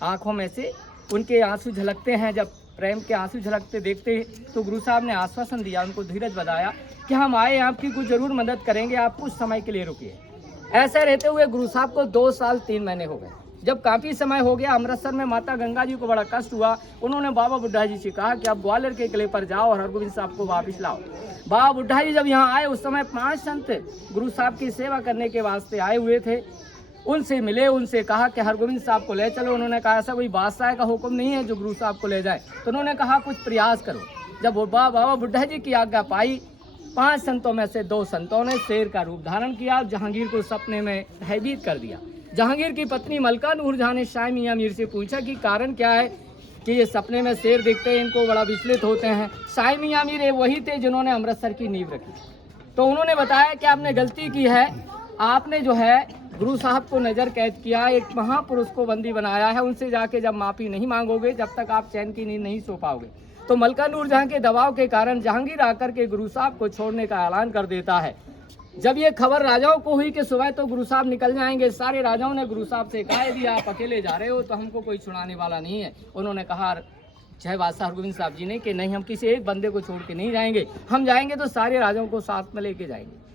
आंखों में से उनके आंसू झलकते हैं। जब प्रेम के आंसू झलकते देखते ही तो गुरु साहब ने आश्वासन दिया, उनको धीरज बताया कि हम आए, आपकी कुछ जरूर मदद करेंगे, आप कुछ समय के लिए रुकिए। ऐसे रहते हुए गुरु साहब को 2 साल 3 महीने हो गए। जब काफ़ी समय हो गया, अमृतसर में माता गंगा जी को बड़ा कष्ट हुआ। उन्होंने बाबा बुड्ढा जी से कहा कि आप ग्वालियर के किले पर जाओ और हरगोबिंद साहब को वापस लाओ। बाबा बुड्ढा जी जब यहाँ आए, उस समय 5 संत गुरु साहब की सेवा करने के वास्ते आए हुए थे। उनसे मिले, उनसे कहा कि हरगोबिंद साहब को ले चलो। उन्होंने कहा ऐसा कोई बादशाह का हुक्म नहीं है जो गुरु साहब को ले जाए। तो उन्होंने कहा कुछ प्रयास करो। जब बाबा बुड्ढा जी की आज्ञा पाई, 5 संतों में से 2 संतों ने शेर का रूप धारण किया, जहांगीर को सपने में भयभीत कर दिया। जहांगीर की पत्नी मलका नूर जहां ने शाह मियां मीर से पूछा कि कारण क्या है कि ये सपने में शेर दिखते हैं, इनको बड़ा विचलित होते हैं। शाह मियां मीर वही थे जिन्होंने अमृतसर की नींव रखी। तो उन्होंने बताया कि आपने गलती की है, आपने जो है गुरु साहब को नज़र कैद किया, एक महापुरुष को बंदी बनाया है, उनसे जाके जब माफ़ी नहीं मांगोगे, जब तक आप चैन की नींद नहीं सो पाओगे। तो मलका नूर जहां के दबाव के कारण जहांगीर आकर के गुरु साहब को छोड़ने का ऐलान कर देता है। जब ये खबर राजाओं को हुई कि सुबह तो गुरु साहब निकल जाएंगे, सारे राजाओं ने गुरु साहब से कहा यदि आप अकेले जा रहे हो तो हमको कोई छुड़ाने वाला नहीं है। उन्होंने कहा जय बादशाह हरगोविंद साहब जी ने कि नहीं, हम किसी एक बंदे को छोड़ के नहीं जाएंगे, हम जाएंगे तो सारे राजाओं को साथ में लेके जाएंगे।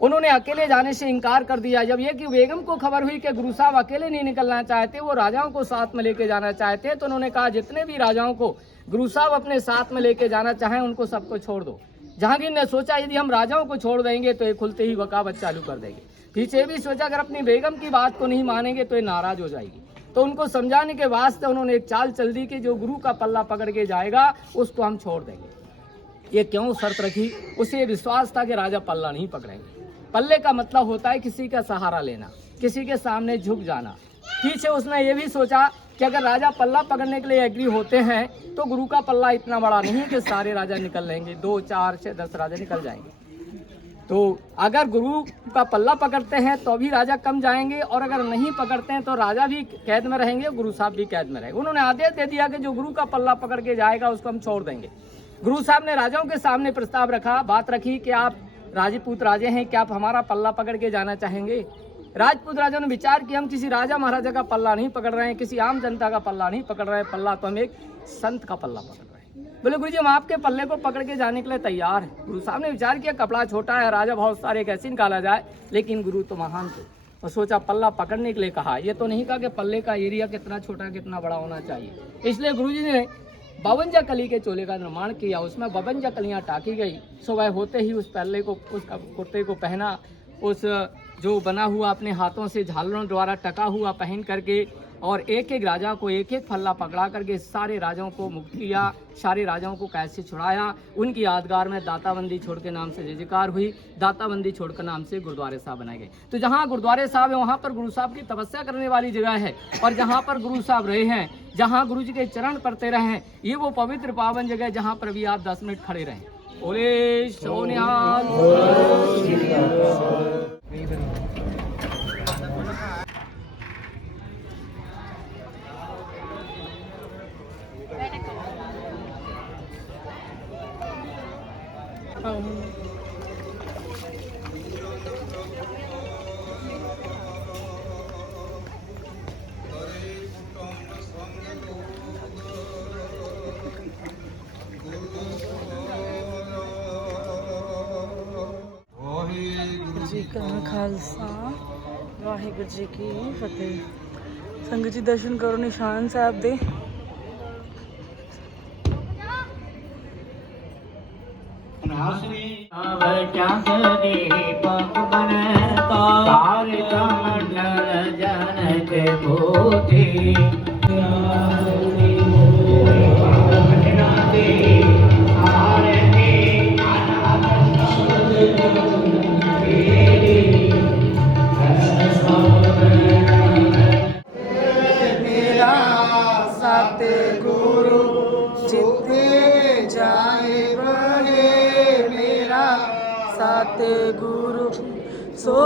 उन्होंने अकेले जाने से इनकार कर दिया। जब ये कि बेगम को खबर हुई कि गुरु साहब अकेले नहीं निकलना चाहते, वो राजाओं को साथ में लेके जाना चाहते, तो उन्होंने कहा जितने भी राजाओं को गुरु साहब अपने साथ में लेके जाना चाहें उनको सबको छोड़ दो। जहांगीर ने सोचा यदि हम राजाओं को छोड़ देंगे तो ये खुलते ही वकावत चालू कर देंगे। पीछे भी सोचा अगर अपनी बेगम की बात को नहीं मानेंगे तो ये नाराज हो जाएगी। तो उनको समझाने के वास्ते उन्होंने एक चाल चल दी कि जो गुरु का पल्ला पकड़ के जाएगा उसको हम छोड़ देंगे। ये क्यों शर्त रखी? उसे विश्वास था कि राजा पल्ला नहीं पकड़ेंगे। पल्ले का मतलब होता है किसी का सहारा लेना, किसी के सामने झुक जाना। पीछे उसने ये भी सोचा कि अगर राजा पल्ला पकड़ने के लिए एग्री होते हैं तो गुरु का पल्ला इतना बड़ा नहीं कि सारे राजा निकल लेंगे, 2, 4, 6, 10 राजा निकल जाएंगे। तो अगर गुरु का पल्ला पकड़ते हैं तो भी राजा कम जाएंगे, और अगर नहीं पकड़ते हैं तो राजा भी कैद में रहेंगे, गुरु साहब भी कैद में रहेंगे। उन्होंने आदेश दे दिया कि जो गुरु का पल्ला पकड़ के जाएगा उसको हम छोड़ देंगे। गुरु साहब ने राजाओं के सामने प्रस्ताव रखा, बात रखी कि आप राजपूत राजे हैं, क्या आप हमारा पल्ला पकड़ के जाना चाहेंगे? राजपूत राजाओं ने विचार किया हम किसी राजा महाराजा का पल्ला नहीं पकड़ रहे हैं, किसी आम जनता का पल्ला नहीं पकड़ रहे हैं, पल्ला तो हम एक संत का पल्ला पकड़ रहे हैं। बोले गुरु जी हम आपके पल्ले को पकड़ के जाने के लिए तैयार है। गुरु साहब ने विचार किया कपड़ा छोटा है, राजा बहुत सारे कैसे निकाला जाए, लेकिन गुरु तो महान थे और सोचा पल्ला पकड़ने के लिए कहा। ये तो नहीं कहा कि पल्ले का एरिया कितना छोटा कितना बड़ा होना चाहिए। इसलिए गुरु जी ने 52 कली के चोले का निर्माण किया, उसमें 52 कलियां टाकी गई। सुबह होते ही उस पल्ले को, उस कुर्ते को पहना, उस जो बना हुआ अपने हाथों से झालरों द्वारा टका हुआ पहन करके, और एक एक राजा को एक एक पल्ला पकड़ा करके सारे राजाओं को मुक्त किया, सारे राजाओं को कैद से छुड़ाया। उनकी यादगार में दाताबंदी छोड़ के नाम से जय जयकार हुई। दाताबंदी छोड़ के नाम से गुरुद्वारे साहब बनाए गए। तो जहाँ गुरुद्वारे साहब है वहाँ पर गुरु साहब की तपस्या करने वाली जगह है, और जहाँ पर गुरु साहब रहे हैं, जहाँ गुरु जी के चरण पड़ते रहे हैं, ये वो पवित्र पावन जगह जहाँ पर भी आप 10 मिनट खड़े रहें। बोले सोनिहाल। जी का खालसा वाहिगुरु जी की फतेह। संगत जी दर्शन करो निशान साहब दे। गुरु जिते जाए बढ़े मेरा साथ गुरु सो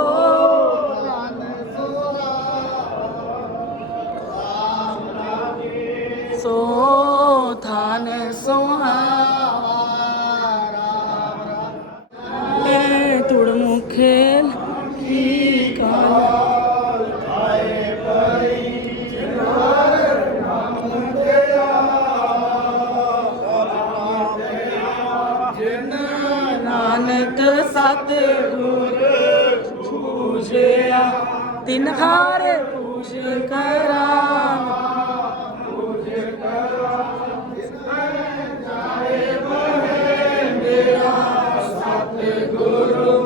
थान सोहारा तुड़ मुखेल की काला सतगुरु पूजया तिन्हार पूज करा सतगुरु जाहे मेरा सतगुरु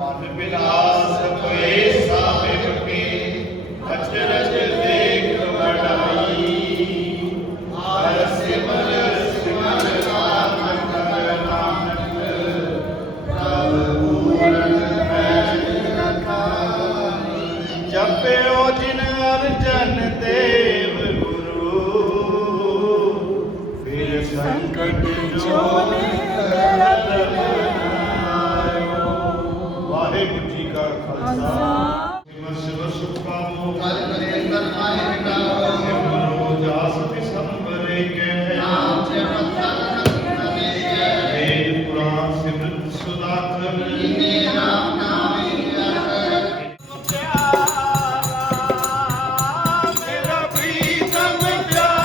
ਮਨ ਬਿਲਾਸ ਹੋਏ ਸਾਹਿਬ ਕੀ ਅਚਰਜ ਦੇਖ ਵਡਾਈ ਹਰ ਸਿਮਰ ਸਿਮਰ ਨਾਮ ਕਰ ਨਾਨਕ ਪ੍ਰਭ ਪੂਰਨ ਪੈਜ ਰਖਾਈ ਜਪਿਓ ਜਿਨ ਅਰਜਨ ਦੇਵ ਗੁਰੂ ਫਿਰ ਸੰਕਟ ਜੋਨੇ ਵਾਹਿਗੁਰੂ ਜੀ ਕਾ ਖਾਲਸਾ ਸਿਮਰ ਸੁਖਾਮੋ ਕਲ ਕਲੇਂਦਰ ਮਾਹਿ ਮਿਟਾਓ ਸਿਮਰੋ ਜਾਸ ਬਿਸੰਬਰੇ ਕਹਿ ਨਾਮ ਸੇ ਵੇਦ ਪੁਰਾਨ ਸਿਮਰਤ ਸੁਦਾਖਰ ਨੀਨੇ ਨਾਮ ਨਾਮੇ ਮੇਰਾ ਪ੍ਰੀਤਮ ਪਿਆਰਾ ਮੇਰਾ ਪ੍ਰੀਤਮ ਪਿਆਰਾ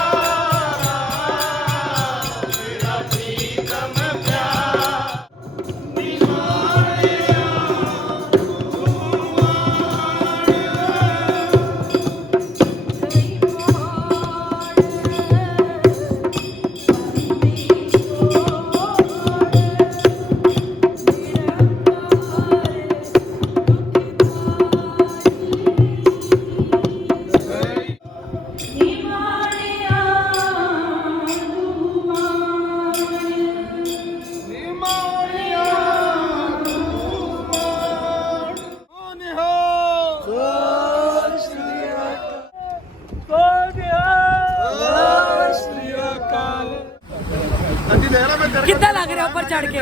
ਕਿੱਦਾਂ ਲੱਗ ਰਿਹਾ ਉੱਪਰ ਚੜ ਕੇ?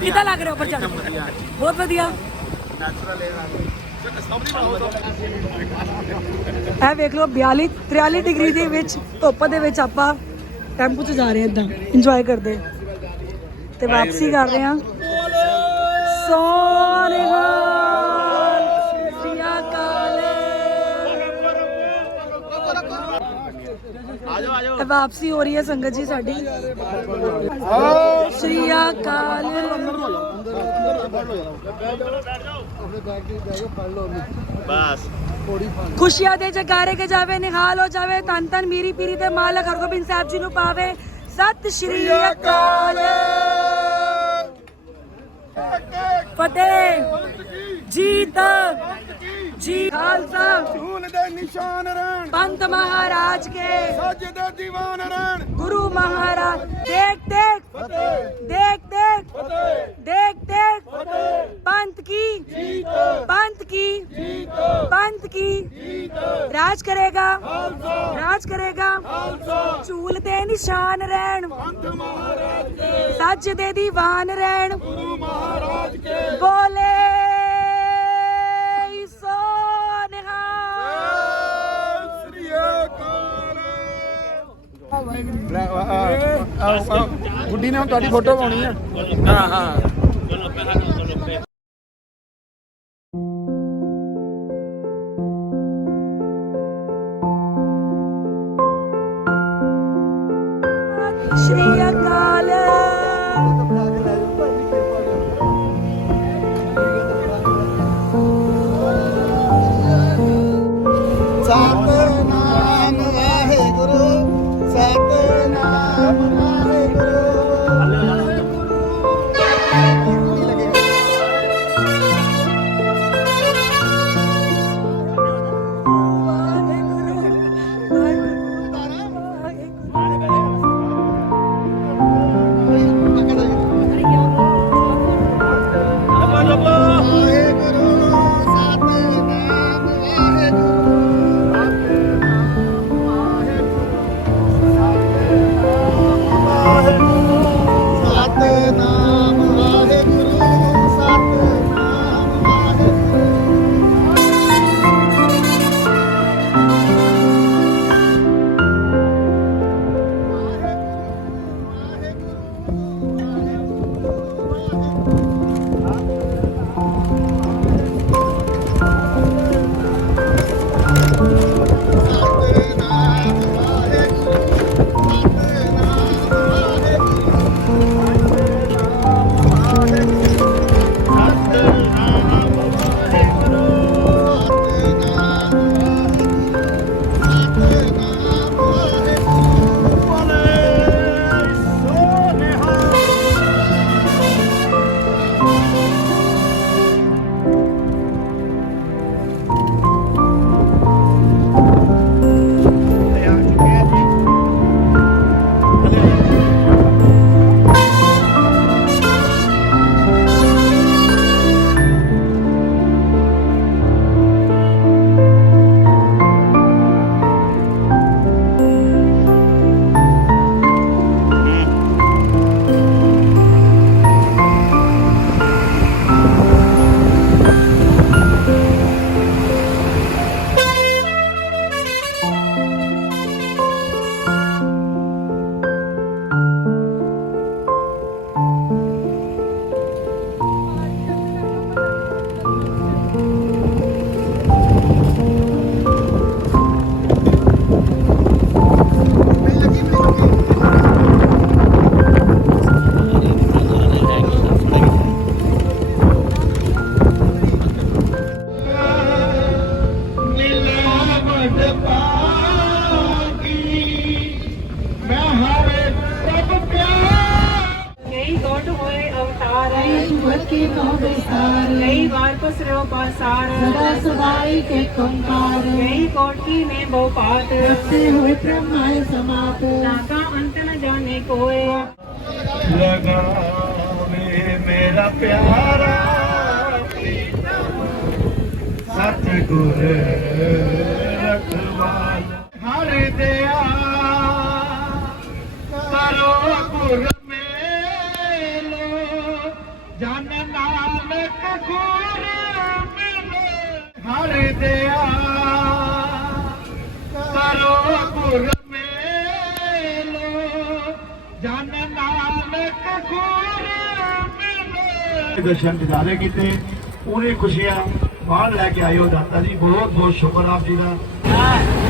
ਕਿੱਦਾਂ ਲੱਗ ਰਿਹਾ ਉੱਪਰ ਚੜ ਕੇ? ਬਹੁਤ ਵਧੀਆ। ਇਹ ਵੇਖ ਲਓ 42 43 ਡਿਗਰੀ ਦੇ ਵਿੱਚ ਧੁੱਪ ਦੇ ਵਿੱਚ ਆਪਾਂ ਟੈਂਪੂ 'ਚ ਜਾ ਰਹੇ ਹਾਂ, ਇਦਾਂ ਇੰਜੋਏ ਕਰਦੇ ਤੇ ਵਾਪਸੀ ਕਰ ਰਹੇ ਹਾਂ। ਸੋਨਿਹਾਲ ਸ੍ਰੀ ਅਕਾਲ। ਵਾਪਸੀ ਹੋ ਰਹੀ ਹੈ ਸੰਗਤ ਜੀ ਸਾਡੀ। ਸ੍ਰੀ ਅਕਾਲ। ਖੁਸ਼ੀਆਂ ਦੇ ਜਗਾਰੇ ਕੇ ਜਾਵੇ, ਨਿਹਾਲ ਹੋ ਜਾਵੇ, ਧੰਨ ਧੰਨ ਮੀਰੀ ਪੀਰੀ ਦੇ ਮਾਲਕ ਹਰਗੋਬਿੰਦ ਸਾਹਿਬ ਜੀ ਨੂੰ ਪਾਵੇ। ਸਤਿ ਸ਼੍ਰੀ ਅਕਾਲ। ਫਤਿਹ। ਜੀਤ ਜੀ ਖਾਲਸਾ ਧੂਲ ਦੇ ਨਿਸ਼ਾਨ ਰਹਿਣ ਪੰਥ ਮਹਾਰਾਜ ਕੇ ਸੱਜ ਦੇ ਦੀਵਾਨ ਰਹਿਣ ਗੁਰੂ ਮਹਾਰਾਜ। ਦੇਖ ਦੇਖ ਦੇਖ ਦੇਖ ਦੇਖ ਦੇਖ पंथ की पंथ की पंथ की राज करेगा राज करेगा। झूल दे निशान रहन सच दे दीवान रहन बोले सो ਗੁੱਡੀ ਨੇ ਹੁਣ ਤੁਹਾਡੀ ਫੋਟੋ ਪਾਉਣੀ ਆ। ਹਾਂ ਹਾਂ श्री अकाल। ਸਤਨਾਮ ਵਾਹਿਗੁਰੂ ਸਤਨਾਮ ਵਾਹਿਗੁਰੂ। कई बार पसरो पासार सदा सदाई के कंकार कई कोटि में बहुपात हुए ब्रह्माय समात नाका अंत न जाने कोय लगावे मेरा प्यारा सतगुर रखवाला हर दया करो गुर मेलो जन नानक गुर मिलो हर दया करो गुर मेलो जन नानक गुर मिलो दर्शन दिदारे कीते पूरी खुशियां बाहर लैके आए हो दाता जी बहुत बहुत शुक्र आप जी का